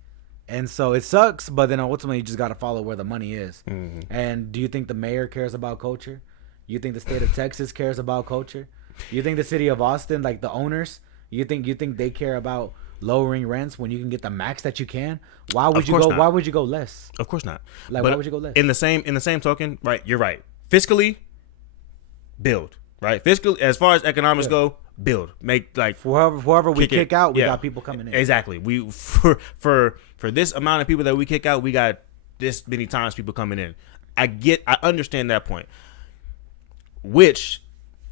And so it sucks, but then ultimately you just got to follow where the money is. And do you think the mayor cares about culture? You think the state of Texas cares about culture? You think the city of Austin, like the owners, you think they care about lowering rents when you can get the max that you can? Why would you go? Why would you go less? Of course not. Like, why would you go less? In the same token, right? You're right. Fiscally, build. Right. Fiscal, as far as economics go, build. Make like whoever we kick out, we got people coming in. Exactly. We for this amount of people that we kick out, we got this many times people coming in. I understand that point. Which,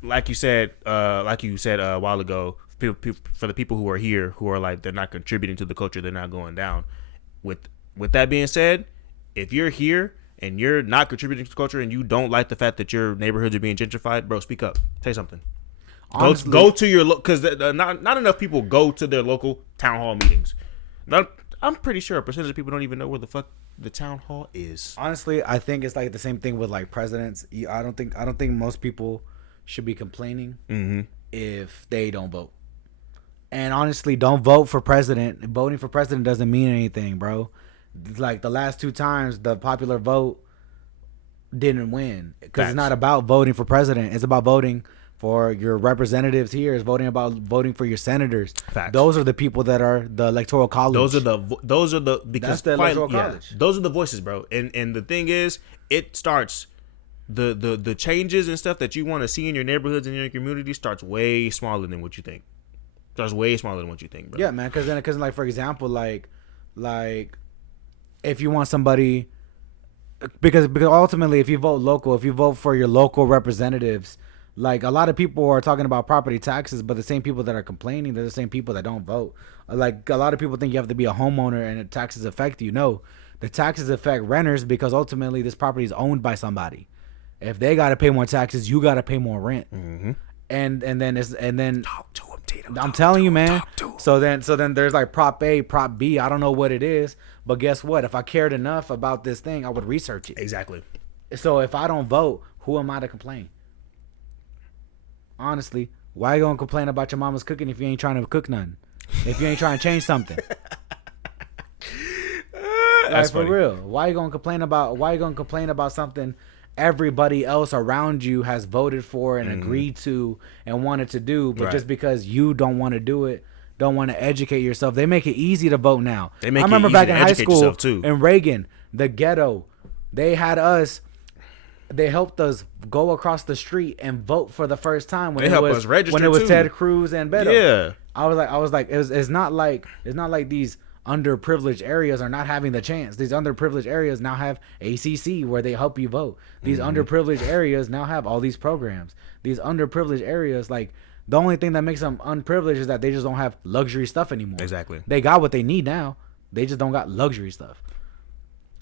like you said a while ago, for the people who are here, who are like, they're not contributing to the culture, they're not going down. With that being said, if you're here and you're not contributing to the culture and you don't like the fact that your neighborhoods are being gentrified, bro, speak up. Say something. Honestly, go to your because not enough people go to their local town hall meetings. I'm pretty sure a percentage of people don't even know where the fuck the town hall is. Honestly, I think it's like the same thing with like presidents. I don't think most people should be complaining if they don't vote. And honestly, don't vote for president. Voting for president doesn't mean anything, bro. Like the last 2 times, the popular vote didn't win because it's not about voting for president. It's about voting for your representatives here. It's voting for your senators. Facts. Those are the people that are the electoral college. Those are the because that's the electoral college. Those are the voices, bro. And the thing is, it starts the changes and stuff that you want to see in your neighborhoods and in your community starts way smaller than what you think. Starts way smaller than what you think, bro. Yeah, man. Because like for example, like if you want somebody, because ultimately, if you vote local, if you vote for your local representatives, like a lot of people are talking about property taxes, but the same people that are complaining, they're the same people that don't vote. Like a lot of people think you have to be a homeowner and the taxes affect you. No, the taxes affect renters because ultimately this property is owned by somebody. If they got to pay more taxes, you got to pay more rent. And then talk to him, Tito. I'm telling you, man. So then there's like Prop A, Prop B. I don't know what it is, but guess what? If I cared enough about this thing, I would research it. Exactly. So if I don't vote, who am I to complain? Honestly, why you gonna complain about your mama's cooking if you ain't trying to cook nothing? If you ain't trying to change something? That's for real. Why you gonna complain about something everybody else around you has voted for and agreed to and wanted to do, but just because you don't want to do it, don't want to educate yourself, they make it easy to vote now. I remember back in high school in Reagan, the ghetto, they helped us go across the street and vote for the first time when it was Ted Cruz and Beto. Yeah, I was like, it's not like these underprivileged areas are not having the chance. These underprivileged areas now have ACC where they help you vote. These underprivileged areas now have all these programs. These underprivileged areas, like the only thing that makes them unprivileged is that they just don't have luxury stuff anymore. Exactly. They got what they need now. They just don't got luxury stuff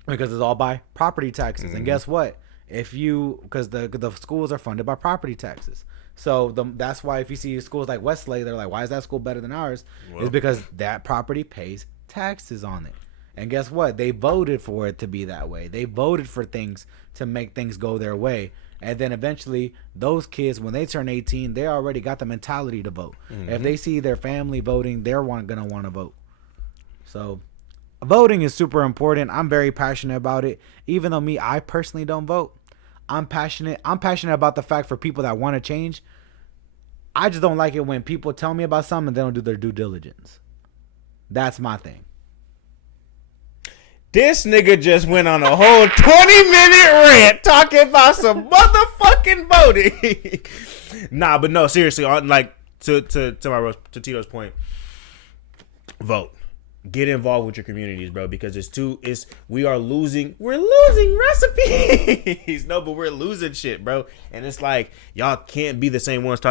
because it's all by property taxes. And guess what? Because the schools are funded by property taxes. So that's why if you see schools like Westlake, they're like, why is that school better than ours? It's because that property pays taxes on it. And guess what? They voted for it to be that way. They voted for things to make things go their way. And then eventually, those kids, when they turn 18, they already got the mentality to vote. If they see their family voting, they're going to want to vote. So voting is super important. I'm very passionate about it. Even though I personally don't vote. I'm passionate about the fact for people that want to change. I just don't like it when people tell me about something and they don't do their due diligence. That's my thing. This nigga just went on a whole 20-minute rant talking about some motherfucking voting. Nah, but no, seriously, on like to Tito's point, vote. Get involved with your communities, bro, because we're losing recipes. No, but we're losing shit, bro. And it's like y'all can't be the same ones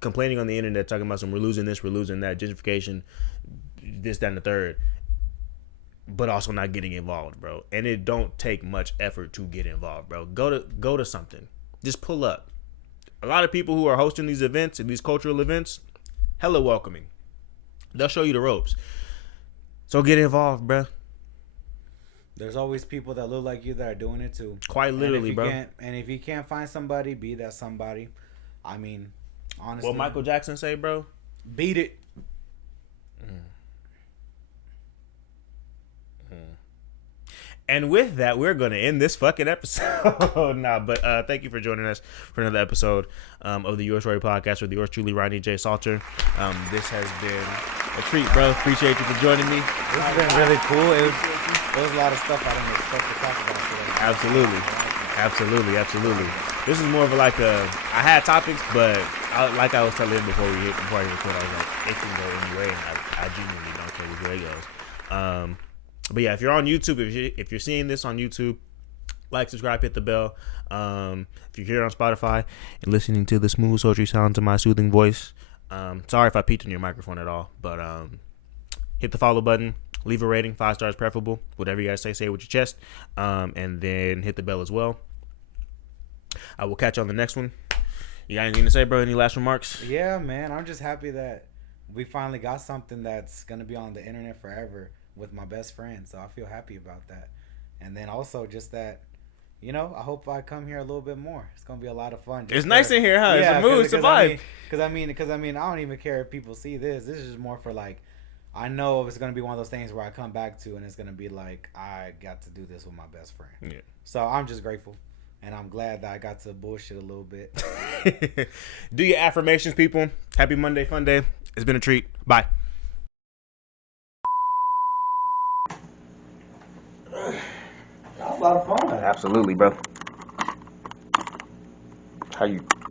complaining on the internet talking about we're losing this, we're losing that, gentrification, this, that, and the third, but also not getting involved, bro. And it don't take much effort to get involved, bro. Go to something. Just pull up. A lot of people who are hosting these events and these cultural events, hella welcoming. They'll show you the ropes. So get involved, bro. There's always people that look like you that are doing it too. Quite literally, bro. And if you can't find somebody, be that somebody. I mean, honestly. What Michael Jackson say, bro? Beat it. And with that, we're going to end this fucking episode. But thank you for joining us for another episode of the YourStory podcast with yours truly, Rodney J. Salter. This has been a treat, bro. Appreciate you for joining me. This has been really cool. It was a lot of stuff I didn't expect to talk about today. Absolutely. This is more of I had topics, but like I was telling him before I recorded, I was like, it can go anywhere, and I genuinely don't care which way it goes. But yeah, if you're on YouTube, if you're seeing this on YouTube, like, subscribe, hit the bell. If you're here on Spotify and listening to the smooth, sultry sounds of my soothing voice, sorry if I peeked in your microphone at all, but hit the follow button, leave a rating, 5 stars preferable, whatever you guys say it with your chest, and then hit the bell as well. I will catch you on the next one. You got anything to say, bro? Any last remarks? Yeah, man, I'm just happy that we finally got something that's gonna be on the internet forever with my best friend, so I feel happy about that. And then also just that, I hope I come here a little bit more. It's gonna be a lot of fun. It's nice in here, huh? Yeah, it's a mood, it's a vibe. Because I mean, I don't even care if people see this. This is just more for I know it's gonna be one of those things where I come back to, and it's gonna be like I got to do this with my best friend. Yeah. So I'm just grateful, and I'm glad that I got to bullshit a little bit. Do your affirmations, people. Happy Monday, fun day. It's been a treat. Bye. That was a lot of fun. Absolutely, bro. How you